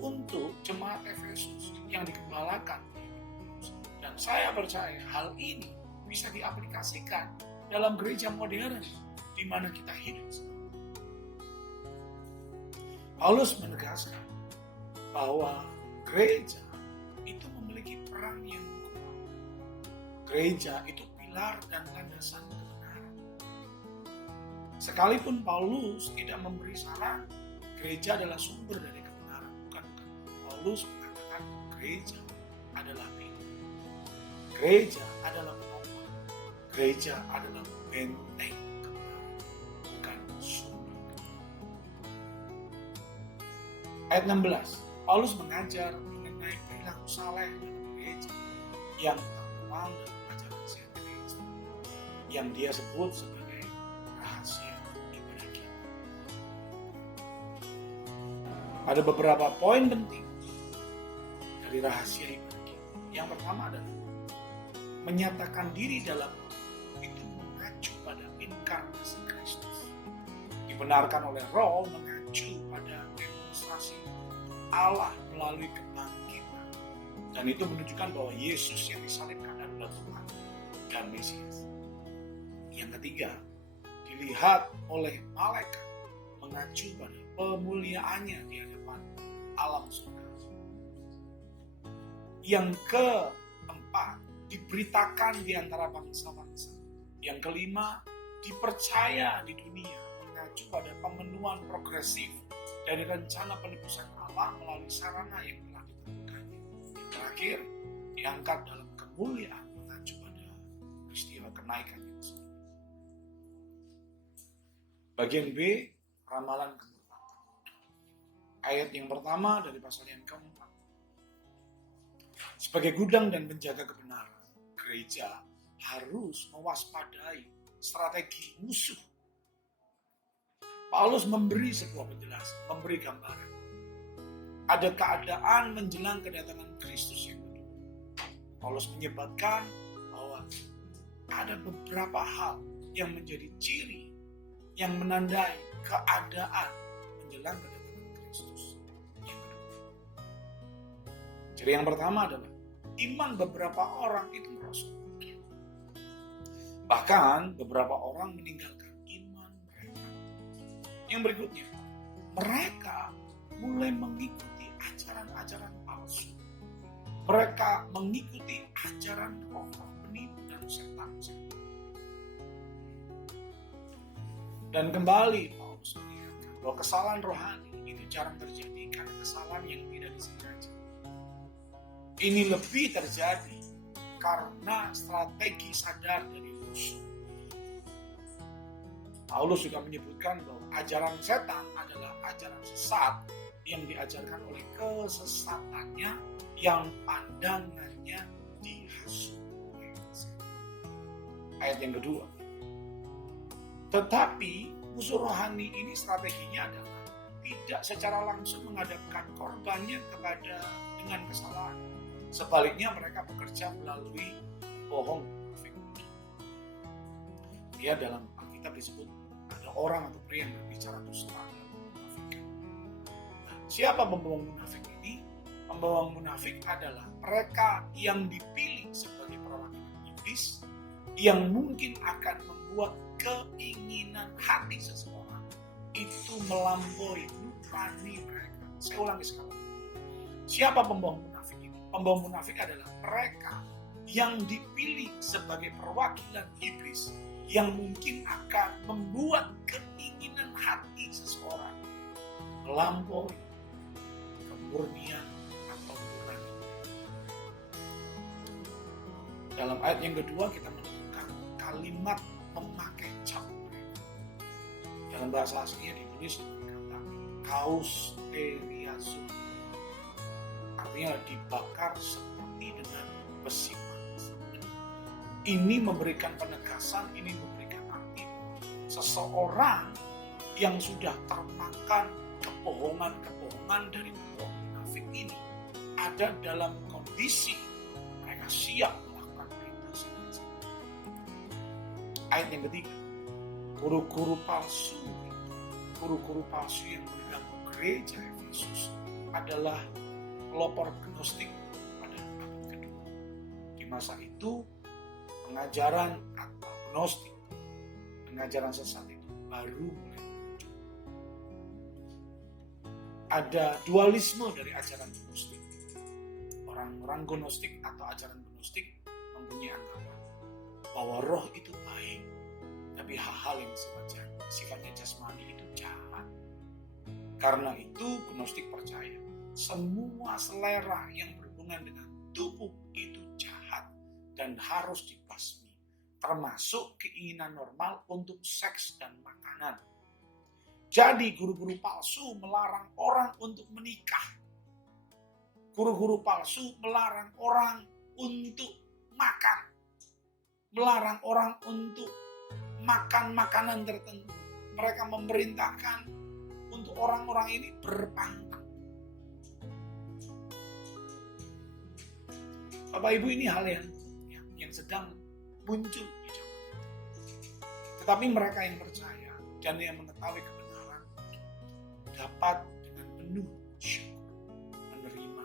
untuk jemaat Efesus yang dikepalakan. Dan saya percaya hal ini bisa diaplikasikan dalam gereja modern di mana kita hidup. Paulus menegaskan bahwa gereja itu memiliki peran yang kuat. Gereja itu pilar dan landasan kebenaran. Sekalipun Paulus tidak memberi saran, gereja adalah sumber dari kebenaran. Bukan. Paulus mengatakan gereja adalah pilar. Gereja adalah penopang. Gereja adalah benteng kebenaran, bukan sumber. Ayat 16, Paulus mengajar mengenai perilaku saleh dalam gereja yang tertuang dalam ajaran sehat gereja, yang dia sebut sebagai rahasia ibadah kita. Ada beberapa poin penting dari rahasia ibadah kita. Yang pertama adalah menyatakan diri dalam itu mengacu pada inkarnasi Kristus. Dibenarkan oleh Roh mengacu pada demonstrasi Allah melalui kebangkitan. Dan itu menunjukkan bahwa Yesus yang disalibkan adalah Tuhan dan Mesias. Yang ketiga, dilihat oleh malaikat mengacu pada pemuliaannya di hadapan alam surga. Yang keempat, diberitakan di antara bangsa-bangsa. Yang kelima, dipercaya di dunia mengacu pada pemenuhan progresif dari rencana penebusan Allah melalui sarana yang telah ditentukannya. Yang terakhir, diangkat dalam kemuliaan mengacu pada peristiwa kenaikan Yesus. Bagian B, ramalan kemuliaan. Ayat yang pertama dari pasal yang keempat. Sebagai gudang dan penjaga kebenaran, gereja harus mewaspadai strategi musuh. Paulus memberi sebuah penjelasan, memberi gambaran. Ada keadaan menjelang kedatangan Kristus yang kedua. Paulus menyebutkan bahwa ada beberapa hal yang menjadi ciri yang menandai keadaan menjelang kedatangan Kristus yang kedua. Ciri yang pertama adalah iman beberapa orang itu merosot. Bahkan beberapa orang meninggalkan iman mereka. Yang berikutnya, mereka mulai mengikuti ajaran-ajaran palsu. Mereka mengikuti ajaran roh-roh penipu dan setan-setan. Dan kembali Paulus mengingatkan bahwa kesalahan rohani itu jarang terjadi karena kesalahan yang tidak disengaja. Ini lebih terjadi karena strategi sadar dari musuh. Paulus juga menyebutkan bahwa ajaran setan adalah ajaran sesat yang diajarkan oleh kesesatannya yang pandangannya dihasut. Ayat yang kedua. Tetapi musuh rohani ini strateginya adalah tidak secara langsung menghadapkan korbannya kepada dengan kesalahan. Sebaliknya mereka bekerja melalui bohong munafik. Dia dalam Alkitab disebut ada orang atau pria yang berbicara dusta dan munafikan. Nah, siapa pembohong munafik ini? Pembohong munafik adalah mereka yang dipilih sebagai perwakilan iblis yang mungkin akan membuat keinginan hati seseorang itu melampaui nurani mereka. Saya ulangi sekali. Siapa pembohong munafik ini? Pembohong munafik adalah mereka yang dipilih sebagai perwakilan iblis yang mungkin akan membuat keinginan hati seseorang melampaui kemurnian atau nurani. Dalam ayat yang kedua kita menemukan kalimat memakai cap. Dalam bahasa aslinya ditulis dengan kata kausteriasu, artinya dibakar seperti dengan besi panas. Ini memberikan penegasan, ini memberikan arti seseorang yang sudah termakan kebohongan-kebohongan dari pembohong munafik ini ada dalam kondisi mereka siap melakukan perintah setan. Ayat yang ketiga, guru-guru palsu yang mengganggu gereja Efesus adalah pelopor gnostik pada abad kedua. Di masa itu pengajaran atau gnostik, pengajaran sesat itu baru mulai muncul. Ada dualisme dari ajaran gnostik. Orang-orang gnostik atau ajaran gnostik mempunyai anggapan bahwa roh itu baik, tapi hal-hal yang sifatnya jasmani itu jahat. Karena itu gnostik percaya semua selera yang berhubungan dengan tubuh itu jahat dan harus dibasmi, termasuk keinginan normal untuk seks dan makanan. Jadi guru-guru palsu melarang orang untuk menikah. Guru-guru palsu melarang orang untuk makan, melarang orang untuk makan makanan tertentu. Mereka memerintahkan untuk orang-orang ini berpantang. Bapak Ibu, ini hal yang sedang muncul di zaman ini. Tetapi mereka yang percaya dan yang mengetahui kebenaran dapat dengan penuh syukur menerima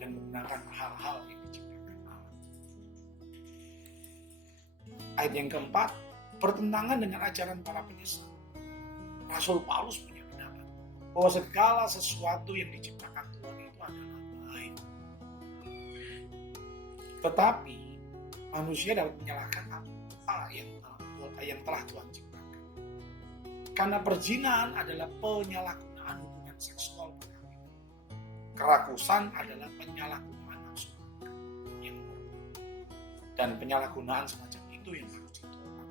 dan menggunakan hal-hal yang diciptakan Allah. Ayat yang keempat, bertentangan dengan ajaran para penyesat. Rasul Paulus punya pendapat bahwa segala sesuatu yang diciptakan Tuhan itu adalah baik. Tetapi manusia dapat menyalahkan apa yang telah Tuhan ciptakan. Karena perzinahan adalah penyalahgunaan hubungan seksual perkawinan. Kerakusan adalah penyalahgunaan nafsu makan yang normal. Dan penyalahgunaan semacam itu yang harus ditolak.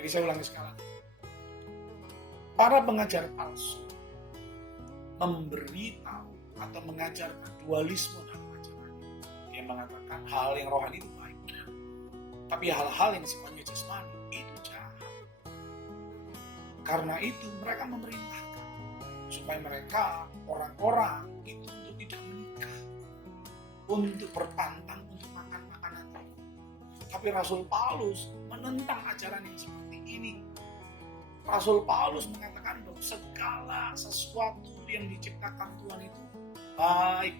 Jadi saya ulangi sekali lagi. Para pengajar palsu memberitahu atau mengajarkan dualisme dalam ajarannya. Dia mengatakan hal yang rohani itu baik, tapi hal-hal yang sifatnya jasmani itu jahat. Karena itu mereka memerintahkan supaya mereka orang-orang itu untuk tidak menikah, untuk berpantang untuk makan makanan tertentu. Tapi Rasul Paulus menentang ajaran yang seperti ini. Rasul Paulus mengatakan bahwa segala sesuatu yang diciptakan Tuhan itu baik.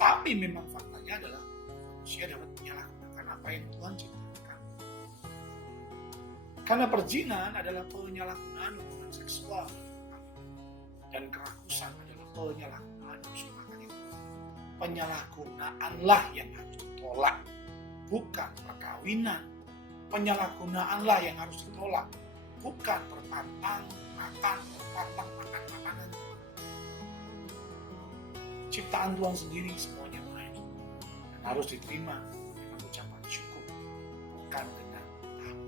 Tapi memang faktanya adalah manusia dapat menyalahgunakan apa yang Tuhan ciptakan. Karena perzinahan adalah penyalahgunaan hubungan seksual. Dan kerakusan adalah penyalahgunaan nafsu makan itu. Penyalahgunaanlah yang harus ditolak, bukan perkawinan. Penyalahgunaanlah yang harus ditolak, bukan berpantang makan makanan. Ciptaan Tuhan sendiri semuanya baik dan harus diterima dengan ucapan syukur, bukan dengan takut.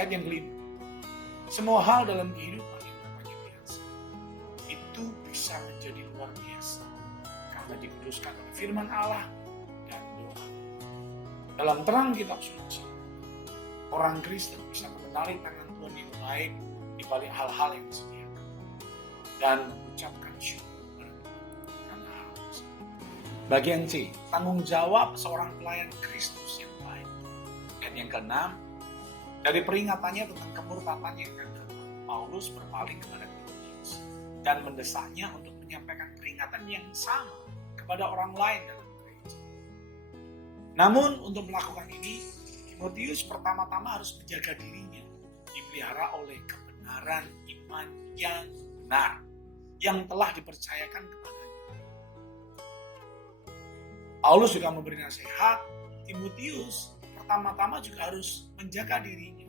Ayat yang kelima. Semua hal dalam kehidupan yang namanya biasa itu bisa menjadi luar biasa karena dikuduskan oleh firman Allah dan doa. Dalam terang kitab suci, orang Kristen bisa mengenali tangan Tuhan yang baik di balik hal-hal yang disediakan dan mengucapkan syukur karena hal tersebut. Bagian C, tanggung jawab seorang pelayan Kristus yang baik. Dan yang keenam, dari peringatannya tentang kemurkaan yang akan datang, Paulus berpaling kepada Timotius dan mendesaknya untuk menyampaikan peringatan yang sama kepada orang lain dalam gereja. Namun untuk melakukan ini, Timotius pertama-tama harus menjaga dirinya, dipelihara oleh kebenaran iman yang benar, yang telah dipercayakan kepadanya. Paulus juga memberi nasihat, Timotius pertama-tama juga harus menjaga dirinya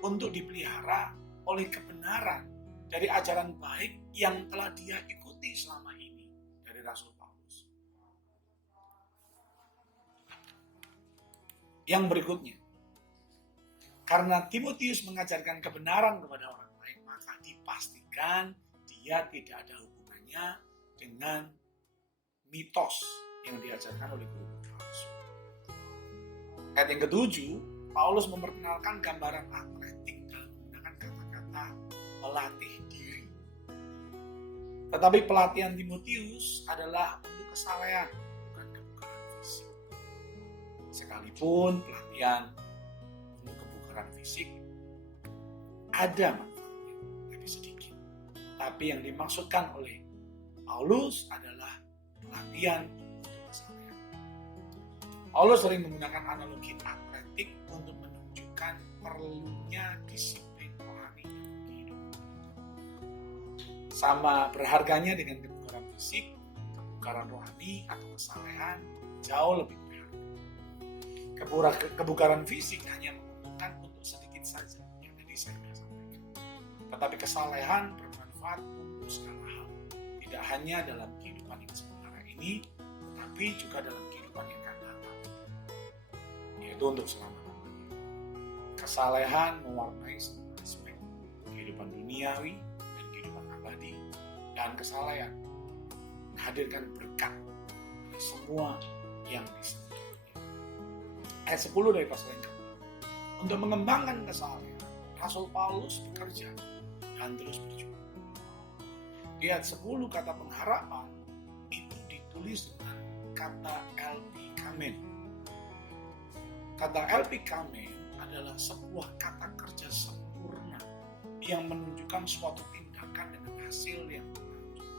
untuk dipelihara oleh kebenaran dari ajaran baik yang telah dia ikuti selama ini dari Rasul Paulus. Yang berikutnya, karena Timotius mengajarkan kebenaran kepada orang lain, maka dipastikan dia tidak ada hubungannya dengan mitos yang diajarkan oleh guru palsu. Ayat yang ketujuh, Paulus memperkenalkan gambaran atletik dalam menggunakan kata-kata melatih diri. Tetapi pelatihan Timotius adalah untuk kesalehan, bukan kebugaran fisik. Sekalipun pelatihan untuk kebugaran fisik ada manfaatnya, tapi sedikit. Tapi yang dimaksudkan oleh Paulus adalah pelatihan untuk kesalehan. Paulus sering menggunakan analogi atletik untuk menunjukkan perlunya disiplin rohani dalam kehidupan. Sama berharganya dengan kebugaran fisik, kebugaran rohani atau kesalehan jauh lebih berharga. Kebugaran fisik hanya menguntungkan untuk sedikit saja, yang tadi saya sudah sampaikan. Tetapi kesalehan bermanfaat untuk segala hal, tidak hanya dalam kehidupan yang sementara ini, tetapi juga dalam kehidupan yang akan datang, yaitu untuk selama-lamanya. Kesalehan mewarnai semua aspek kehidupan duniawi dan kehidupan abadi, dan kesalehan menghadirkan berkat pada semua yang disentuhnya. Ayat 10 dari pasal yang ke-6. Untuk mengembangkan kesalehan, Rasul Paulus bekerja dan terus berjuang. Di ayat 10 kata pengharapan itu ditulis dengan kata elpikamen. Kata elpikamen adalah sebuah kata kerja sempurna yang menunjukkan suatu tindakan dengan hasil yang menonjol.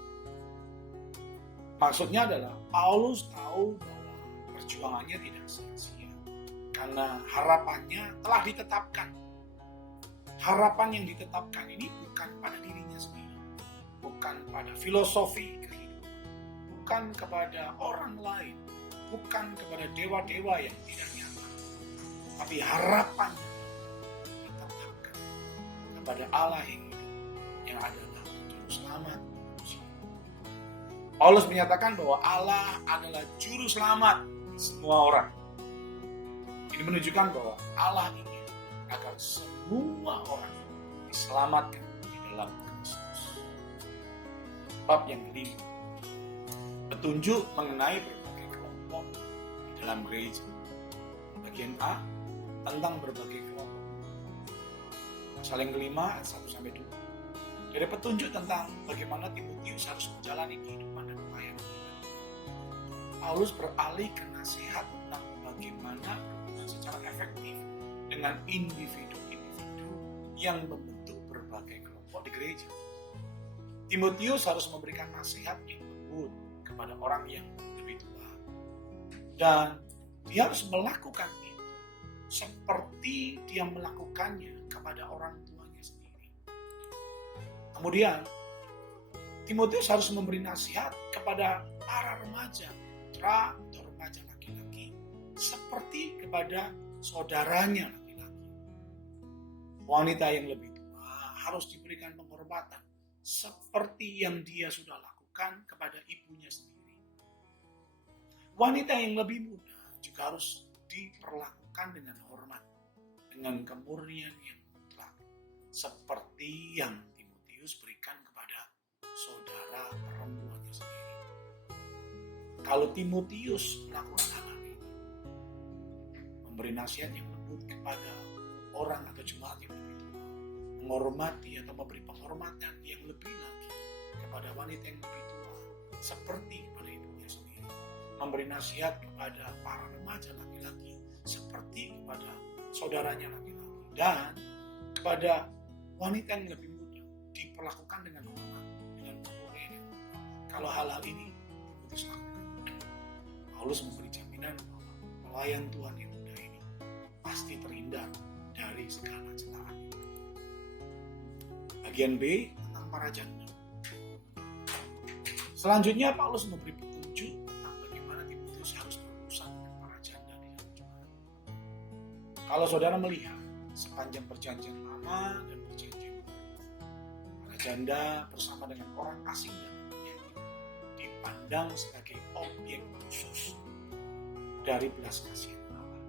Maksudnya adalah Paulus tahu bahwa perjuangannya tidak sia-sia karena harapannya telah ditetapkan. Harapan yang ditetapkan ini bukan pada dirinya sendiri, bukan pada filosofi kehidupan, bukan kepada orang lain, bukan kepada dewa-dewa yang tidak nyata, tapi harapannya ditetapkan kepada Allah yang hidup, yang adalah juru selamat manusia. Paulus menyatakan bahwa Allah adalah juru selamat semua orang. Ini menunjukkan bahwa Allah ingin agar semua orang diselamatkan di dalam Kristus. Bab yang kelima, petunjuk mengenai berbagai kelompok di dalam gereja. Bagian A, tentang berbagai kelompok. Pasal yang kelima, 1-2. Dari petunjuk tentang bagaimana Timotius harus menjalani kehidupan dan pelayanan. Paulus beralih ke nasihat tentang bagaimana secara efektif dengan individu-individu yang membentuk berbagai kelompok di gereja. Timotius harus memberikan nasihat yang lembut kepada orang yang lebih tua, dan dia harus melakukan itu seperti dia melakukannya kepada orang tuanya sendiri. Kemudian Timotius harus memberi nasihat kepada para remaja putra atau remaja laki-laki seperti kepada saudaranya laki-laki. Wanita yang lebih tua harus diberikan penghormatan seperti yang dia sudah lakukan kepada ibunya sendiri. Wanita yang lebih muda juga harus diperlakukan dengan hormat, dengan kemurnian yang seperti yang Timotius berikan kepada saudara perempuannya sendiri. Kalau Timotius melakukan hal ini, memberi nasihat yang lembut kepada orang atau jemaat yang lebih tua, menghormati atau memberi penghormatan yang lebih lagi kepada wanita yang lebih tua, seperti kepada ibunya sendiri, memberi nasihat kepada para remaja laki-laki, seperti kepada saudaranya laki-laki, dan kepada wanita yang lebih muda, diperlakukan dengan hormat, dengan kemuliaan. Kalau hal-hal ini Timotius lakukan, Paulus memberi jaminan bahwa pelayan Tuhan yang muda ini pasti terhindar dari segala celaan. Bagian B tentang para janda. Selanjutnya Paulus memberi petunjuk tentang bagaimana Timotius harus berurusan dengan para janda di dalam jemaat. Kalau saudara melihat sepanjang perjanjian lama dan perjanjian baru, para janda bersama dengan orang asing dan penyanyi dipandang sebagai objek khusus dari belas kasihan Allah.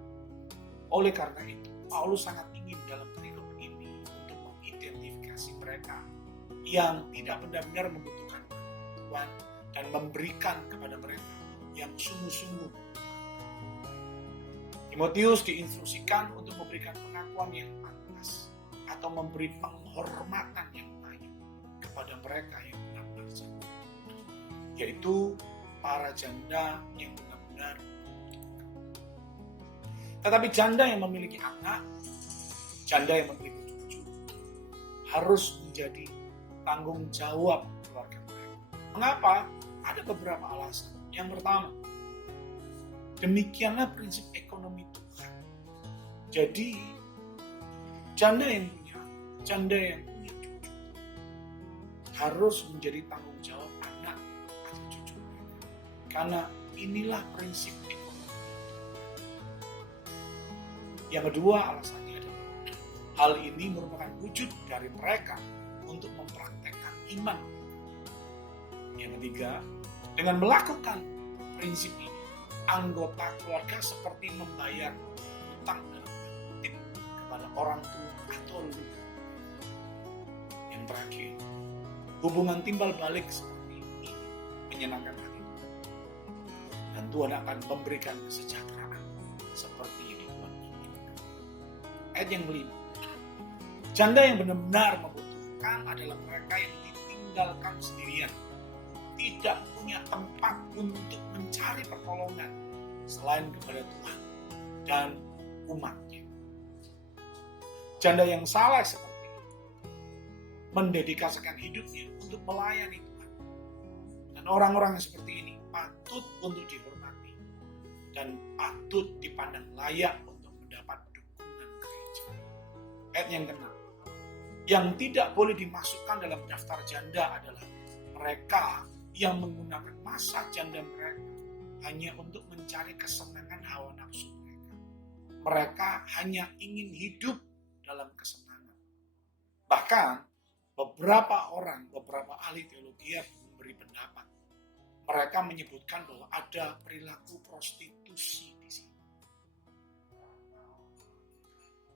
Oleh karena itu, Paulus sangat ingin dalam perikop ini untuk mengidentifikasi mereka yang tidak benar-benar membutuhkan bantuan dan memberikan kepada mereka yang sungguh-sungguh. Timotius diinstruksikan untuk memberikan pengakuan yang pantas atau memberi penghormatan yang baik kepada mereka yang benar-benar janda, yaitu para janda yang benar-benar. Tetapi janda yang memiliki anak, janda yang memiliki cucu, harus menjadi tanggung jawab keluarga mereka. Mengapa? Ada beberapa alasan. Yang pertama, demikianlah prinsip ekonomi Tuhan. Jadi, janda yang punya cucu harus menjadi tanggung jawab anak atau cucu mereka. Karena inilah prinsip ekonomi. Yang kedua alasannya adalah hal ini merupakan wujud dari mereka untuk mempraktekkan iman. Yang ketiga, dengan melakukan prinsip ini, anggota keluarga seperti membayar utang dalam kutip kepada orang tua atau leluhur. Yang terakhir, hubungan timbal balik seperti ini menyenangkan hati Tuhan. Dan Tuhan akan memberikan kesejahteraan seperti ini. Ayat yang kelima, janda yang benar-benar membutuhkan adalah mereka yang ditinggalkan sendirian, tidak punya tempat untuk mencari pertolongan selain kepada Tuhan dan umatnya. Janda yang salah seperti ini mendedikasikan hidupnya untuk melayani Tuhan. Dan orang-orang yang seperti ini patut untuk dihormati dan patut dipandang layak untuk mendapat dukungan gereja. Ayat yang ke-6, yang tidak boleh dimasukkan dalam daftar janda adalah mereka yang menggunakan masa janda mereka hanya untuk mencari kesenangan hawa nafsu mereka. Mereka hanya ingin hidup dalam kesenangan. Bahkan beberapa ahli teologi yang memberi pendapat, mereka menyebutkan bahwa ada perilaku prostitusi di sini.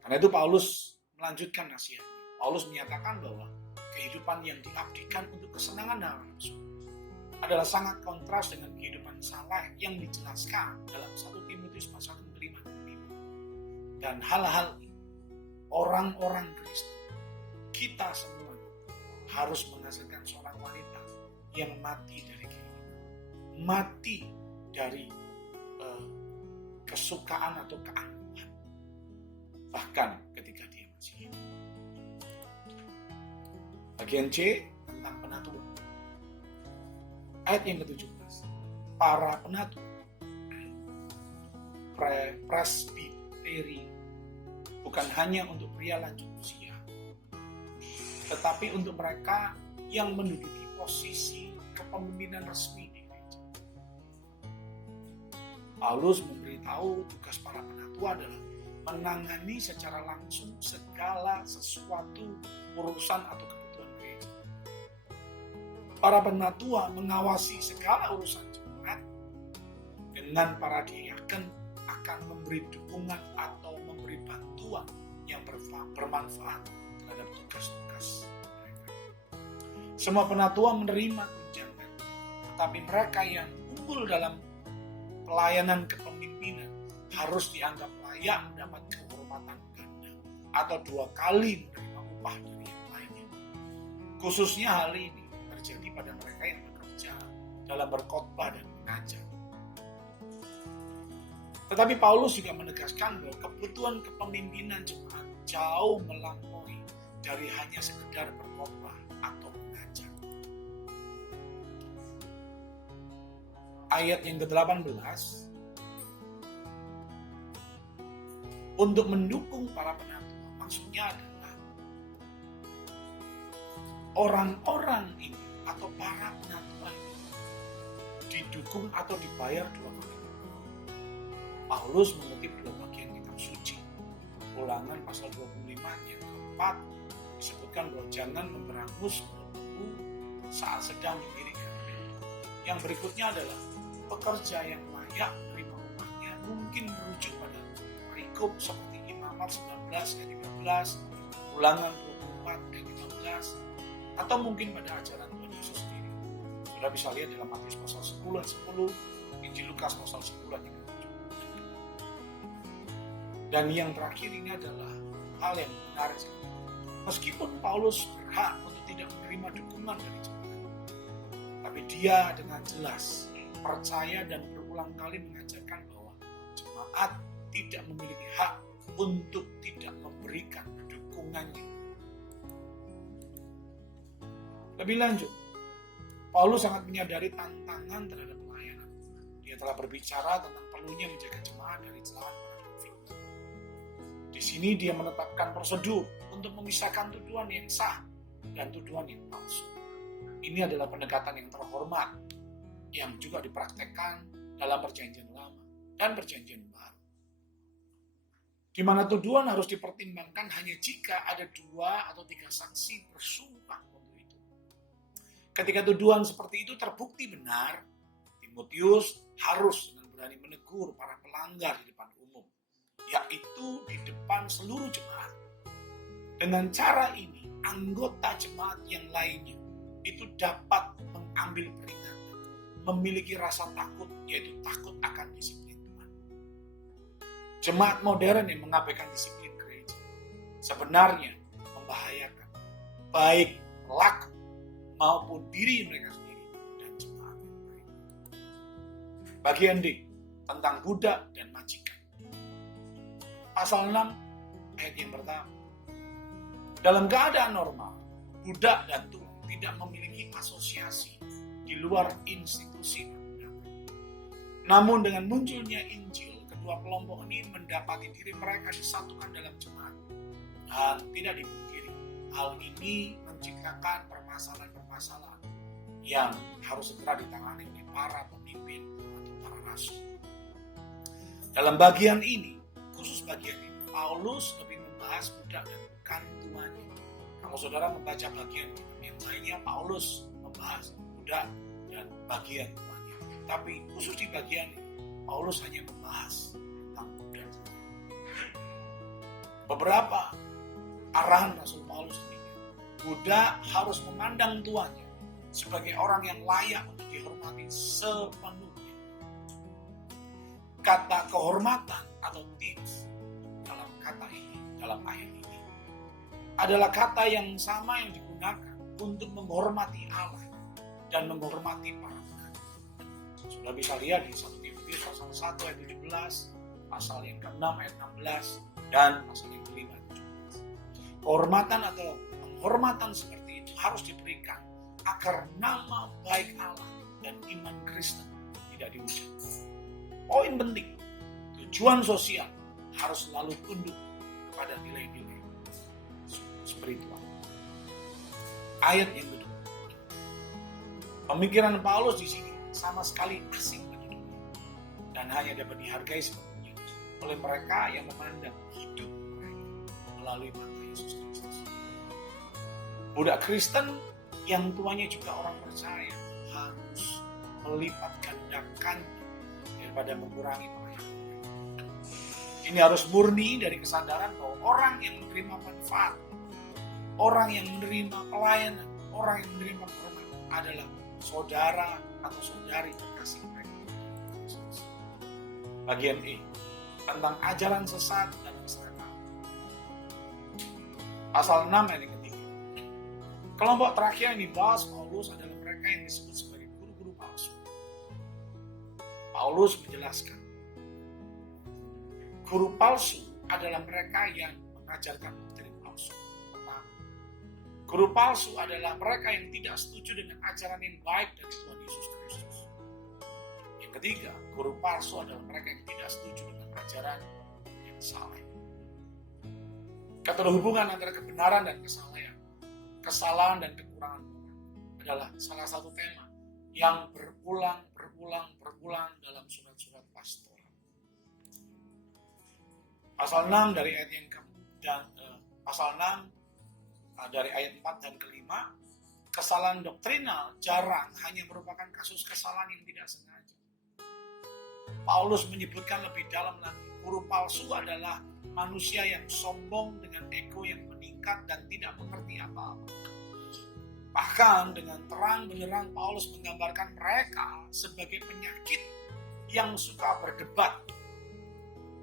Karena itu Paulus melanjutkan nasihatnya. Paulus menyatakan bahwa kehidupan yang diabdikan untuk kesenangan hawa nafsu adalah sangat kontras dengan kehidupan salah yang dijelaskan dalam 1 Timotius pasal 5. Dan hal-hal ini, orang-orang Kristen, kita semua harus menghasilkan seorang wanita yang mati dari kehidupan, mati dari kesukaan atau keangkuhan, bahkan ketika dia masih hidup. Bagian C tentang penatua. Ayat yang ke-17, para penatua presbiteri bukan hanya untuk pria lanjut usia, tetapi untuk mereka yang menduduki posisi kepemimpinan resmi di gereja. Paulus memberitahu tugas para penatua adalah menangani secara langsung segala sesuatu urusan atau kebutuhan gereja. Para penatua mengawasi segala urusan jemaat dengan para diaken akan memberi dukungan atau memberi bantuan yang bermanfaat terhadap tugas tugas-tugas mereka. Semua penatua menerima tunjangan, tetapi mereka yang unggul dalam pelayanan kepemimpinan harus dianggap layak mendapat kehormatan ganda atau 2 kali menerima upah dari yang lainnya. Khususnya hal ini terjadi pada mereka yang bekerja dalam berkhotbah dan mengajar. Tetapi Paulus juga menegaskan bahwa kebutuhan kepemimpinan jemaat jauh melampaui dari hanya sekedar berkhotbah atau mengajar. Ayat yang ke-18, untuk mendukung para penatua, maksudnya adalah orang-orang ini atau para penatua ini didukung atau dibayar 2 kali. Paulus mengutip 2 bagian kitab suci. Ulangan pasal 25 yang keempat disebutkan bahwa jangan memberangus bertemu saat sedang mendirikan. Yang berikutnya adalah pekerja yang layak menerima upahnya mungkin merujuk pada perikop seperti Imamat 19 ayat 13, Ulangan 24 ayat 15, atau mungkin pada ajaran Tuhan Yesus sendiri. Sudah bisa lihat dalam Matius pasal 10 ayat 10, Injil Lukas pasal 10 ayat 7. Dan yang terakhir ini adalah hal yang menarik sekali. Meskipun Paulus berhak untuk tidak menerima dukungan dari jemaat, tapi dia dengan jelas percaya dan berulang kali mengajarkan bahwa jemaat tidak memiliki hak untuk tidak memberikan dukungannya. Lebih lanjut, Paulus sangat menyadari tantangan terhadap pelayanan. Dia telah berbicara tentang perlunya menjaga jemaat dari celahan para konflik. Di sini dia menetapkan prosedur untuk memisahkan tuduhan yang sah dan tuduhan yang palsu. Ini adalah pendekatan yang terhormat yang juga dipraktekkan dalam Perjanjian Lama dan Perjanjian Baru. Di mana tuduhan harus dipertimbangkan hanya jika ada 2 atau 3 saksi bersumpah untuk itu. Ketika tuduhan seperti itu terbukti benar, Timotius harus dengan berani menegur para pelanggar di depan umum, yaitu di depan seluruh jemaat. Dengan cara ini, anggota jemaat yang lainnya itu dapat mengambil peringatan, memiliki rasa takut, yaitu takut akan disiplin Tuhan. Jemaat modern yang mengabaikan disiplin gereja sebenarnya membahayakan baik pelaku maupun diri mereka sendiri dan jemaat yang lain. Bagian D tentang budak dan majikan. Pasal 6 ayat yang pertama. Dalam keadaan normal, budak dan tuan tidak memiliki asosiasi di luar institusi perbudakan. Namun dengan munculnya Injil, kedua kelompok ini mendapati diri mereka disatukan dalam jemaat. Dan tidak dipungkiri, hal ini menciptakan permasalahan-permasalahan yang harus segera ditangani oleh para pemimpin atau para rasul. Dalam bagian ini, khusus bagian ini, Paulus lebih membahas budak dan bukan tuannya. Kalau saudara membaca bagian yang lainnya, Paulus membahas budak dan bagian tuannya. Tapi khusus di bagian ini, Paulus hanya membahas tentang budak. Beberapa arahan Rasul Paulus ini, budak harus memandang tuannya sebagai orang yang layak untuk dihormati sepenuhnya. Kata kehormatan atau tips dalam kata ini, dalam ayat ini, adalah kata yang sama yang digunakan untuk menghormati Allah dan menghormati para nabi. Sudah bisa lihat di 1 Timotius pasal 1 ayat 17, pasal yang ke-6 ayat 16, dan pasal yang ke-5 ayat 17. Kehormatan atau penghormatan seperti itu harus diberikan agar nama baik Allah dan iman Kristen tidak diuji. Poin penting, tujuan sosial harus selalu tunduk kepada nilai-nilai spiritual. Ayat yang kedua, pemikiran Paulus di sini sama sekali asing bagi dunia dan hanya dapat dihargai sepenuhnya oleh mereka yang memandang hidup mereka melalui mata Yesus Kristus. Budak Kristen yang tuanya juga orang percaya harus melipat gandakan daripada mengurangi pelayanan. Ini harus murni dari kesadaran bahwa orang yang menerima manfaat orang yang menerima pelayanan, orang yang menerima penghormatan adalah saudara atau saudari terkasih mereka. Bagian E, tentang ajaran sesat dan keserakahan. Pasal 6 ayat ketiga. Kelompok terakhir yang dibahas Paulus adalah mereka yang disebut sebagai guru-guru palsu. Paulus menjelaskan, guru palsu adalah mereka yang mengajarkan doktrin palsu. Pertama, guru palsu adalah mereka yang tidak setuju dengan ajaran yang baik dari Tuhan Yesus Kristus. Yang ketiga, guru palsu adalah mereka yang tidak setuju dengan ajaran yang salah. Keterhubungan antara kebenaran dan kesalahan dan kekurangan adalah salah satu tema yang berulang dalam surat-surat pastoral. Pasal 6 dari ayat yang pasal 6 dari ayat 4 dan kelima, kesalahan doktrinal jarang hanya merupakan kasus kesalahan yang tidak sengaja. Paulus menyebutkan lebih dalam lagi, guru palsu adalah manusia yang sombong dengan ego yang meningkat dan tidak mengerti apa-apa. Bahkan dengan terang benderang Paulus menggambarkan mereka sebagai penyakit yang suka berdebat.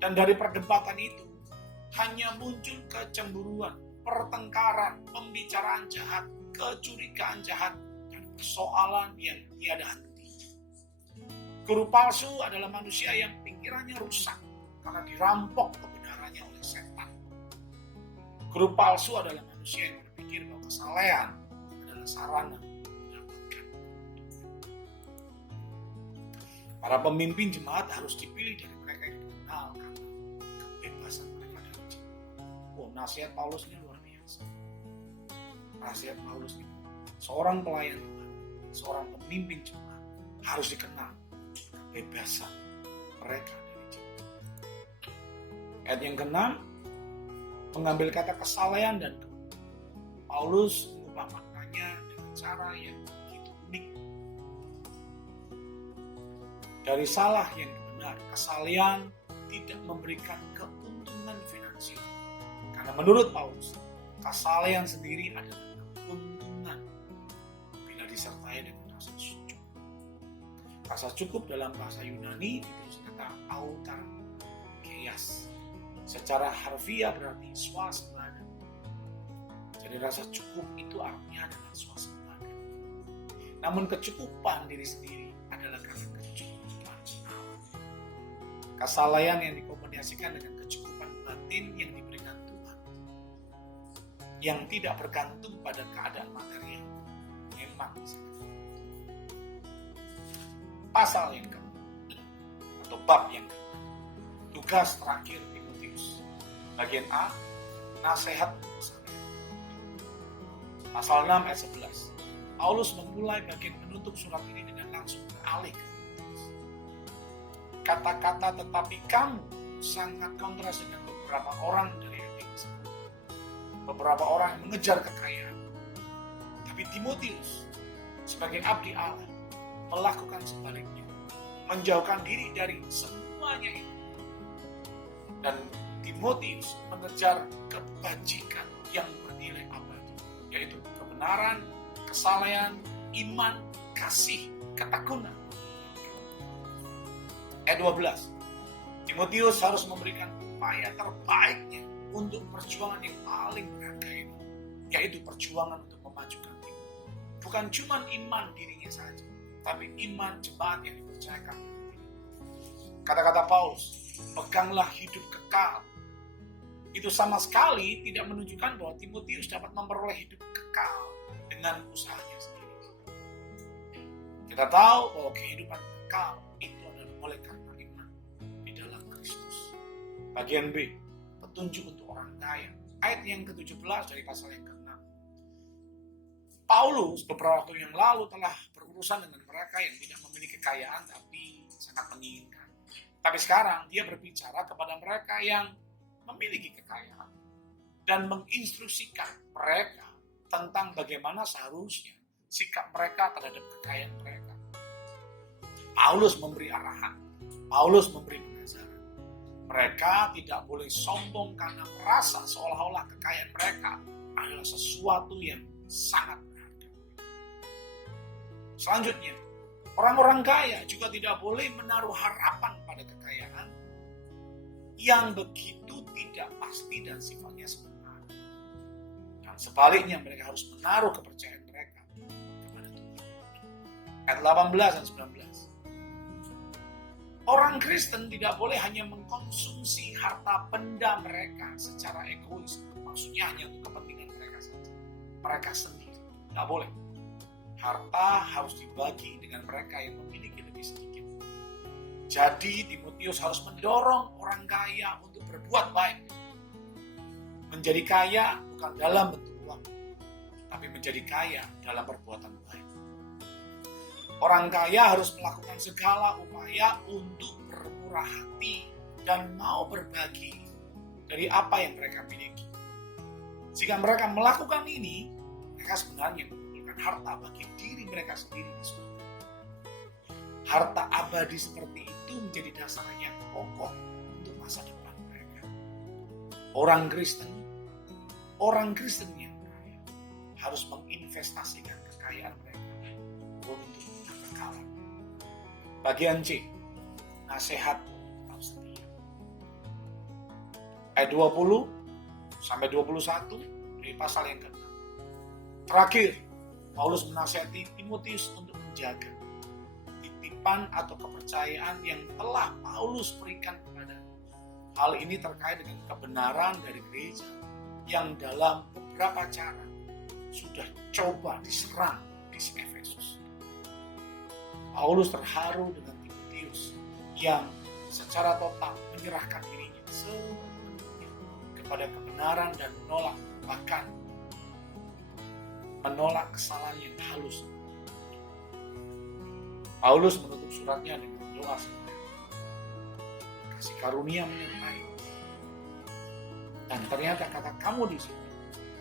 Dan dari perdebatan itu hanya muncul kecemburuan, pertengkaran, pembicaraan jahat, kecurigaan jahat, dan persoalan yang tiada henti. Guru palsu adalah manusia yang pikirannya rusak karena dirampok kebenarannya oleh setan. Guru palsu adalah manusia yang berpikir bahwa kesalehan adalah sarana mendapatkan. Para pemimpin jemaat harus dipilih dari mereka yang dikenal karena kebebasan mereka dari jemaat. Nasihat Paulus ini luar biasa. Nasihat Paulus ini, seorang pelayan Tuhan, seorang pemimpin jemaat harus dikenal kebebasan mereka dari jemaat. Ayat yang ke-6 mengambil kata kesalehan dan Paulus mengubah maknanya dengan cara yang begitu unik. Dari salah yang benar, kesalehan tidak memberikan keuntungan finansial. Karena menurut Paulus, kesalehan sendiri adalah keuntungan bila disertai dengan rasa cukup. Rasa cukup dalam bahasa Yunani ditulis kata autarkias. Secara harfiah berarti swasembada. Jadi rasa cukup itu artinya adalah swasembada. Namun kecukupan diri sendiri adalah karena kecukupan Allah. Kesalehan yang dikombinasikan dengan kecukupan batin yang diberikan Tuhan, yang tidak bergantung pada keadaan material, memang pasal yang kedua atau bab yang kedua, tugas terakhir Timotius. Bagian A, nasihat kesalehan. Pasal 6 ayat 11. Paulus memulai bagian penutup surat ini dengan langsung beralih ke kata-kata tetapi kamu sangat kontras dengan beberapa orang dari Efesus. Beberapa orang yang mengejar kekayaan. Tapi Timotius sebagai abdi Allah melakukan sebaliknya, menjauhkan diri dari semuanya itu. Dan Timotius mengejar kebajikan yang bernilai abadi, yaitu kebenaran, kesalehan, iman, kasih, ketakutan. Ayat 12. Timotius harus memberikan upaya terbaiknya untuk perjuangan yang paling berharga ini, yaitu perjuangan untuk memajukan Timothy. Bukan cuma iman dirinya saja, tapi iman jemaat yang dipercayakan. Kata-kata Paulus, peganglah hidup kekal. Itu sama sekali tidak menunjukkan bahwa Timotius dapat memperoleh hidup kekal dengan usahanya sendiri. Kita tahu bahwa kehidupan kekal itu adalah oleh karena iman di dalam Kristus. Bagian B, petunjuk untuk orang kaya. Ayat yang ke-17 dari pasal yang ke-6. Paulus beberapa waktu yang lalu telah berurusan dengan mereka yang tidak memiliki kekayaan tapi sangat menginginkan. Tapi sekarang dia berbicara kepada mereka yang memiliki kekayaan dan menginstruksikan mereka tentang bagaimana seharusnya sikap mereka terhadap kekayaan mereka. Paulus memberi arahan, Paulus memberi pengajaran. Mereka tidak boleh sombong karena merasa seolah-olah kekayaan mereka adalah sesuatu yang sangat berharga. Selanjutnya, orang-orang kaya juga tidak boleh menaruh harapan pada kekayaan yang begitu tidak pasti dan sifatnya sementara. Dan sebaliknya, mereka harus menaruh kepercayaan mereka kepada Tuhan. Ayat 18 dan 19. Orang Kristen tidak boleh hanya mengkonsumsi harta benda mereka secara egois. Maksudnya hanya untuk kepentingan mereka saja. Mereka sendiri. Tidak boleh. Harta harus dibagi dengan mereka yang memiliki lebih sedikit. Jadi Timotius harus mendorong orang kaya untuk berbuat baik. Menjadi kaya bukan dalam bentuk uang, tapi menjadi kaya dalam perbuatan baik. Orang kaya harus melakukan segala upaya untuk bermurah hati dan mau berbagi dari apa yang mereka miliki. Jika mereka melakukan ini, mereka sebenarnya mengumpulkan harta bagi diri mereka sendiri di surga. Harta abadi seperti itu menjadi dasar yang kokoh untuk masa depan mereka. Orang Kristen yang kaya harus menginvestasikan kekayaan mereka untuk kekal. Bagian C, nasihat tetap setia. Ayat 20 sampai 21 dari pasal yang ke-6. Terakhir, Paulus menasihati Timotius untuk menjaga titipan atau kepercayaan yang telah Paulus berikan kepada. Hal ini terkait dengan kebenaran dari gereja yang dalam beberapa cara sudah coba diserang di Efesus. Paulus terharu dengan Timotius yang secara total menyerahkan dirinya sepenuhnya kepada kebenaran dan menolak kesalahan yang halus. Paulus menutup suratnya dengan doa seperti kasih karunia menyertai. Dan ternyata kata kamu di sini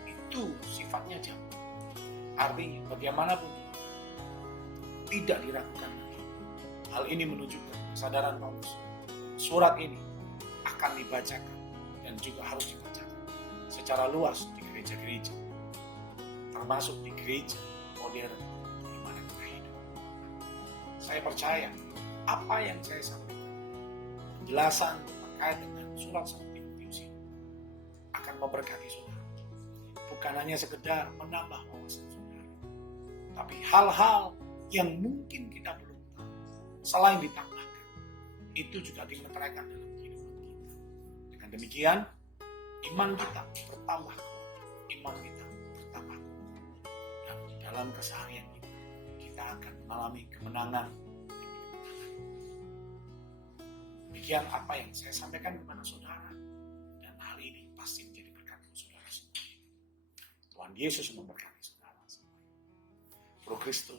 itu sifatnya jamak. Artinya bagaimanapun tidak diragukan lagi. Hal ini menunjukkan kesadaran Paulus. Surat ini akan dibacakan dan juga harus dibacakan secara luas di gereja-gereja, termasuk di gereja modern di mana kita hidup. Saya percaya apa yang saya sampaikan, penjelasan terkait dengan surat 1 Timotius ini akan memberkati saudara. Bukan hanya sekedar menambah wawasan saudara, tapi hal-hal yang mungkin kita belum tahu, selain ditambahkan, itu juga dimeteraikan dalam kehidupan kita. Dengan demikian, iman kita bertambah, iman kita bertambah, dan dalam keseharian kita akan mengalami kemenangan. Demikian apa yang saya sampaikan kepada saudara, dan hal ini pasti menjadi berkat untuk saudara semua. Tuhan Yesus memberkati saudara semua. Pro Kristo.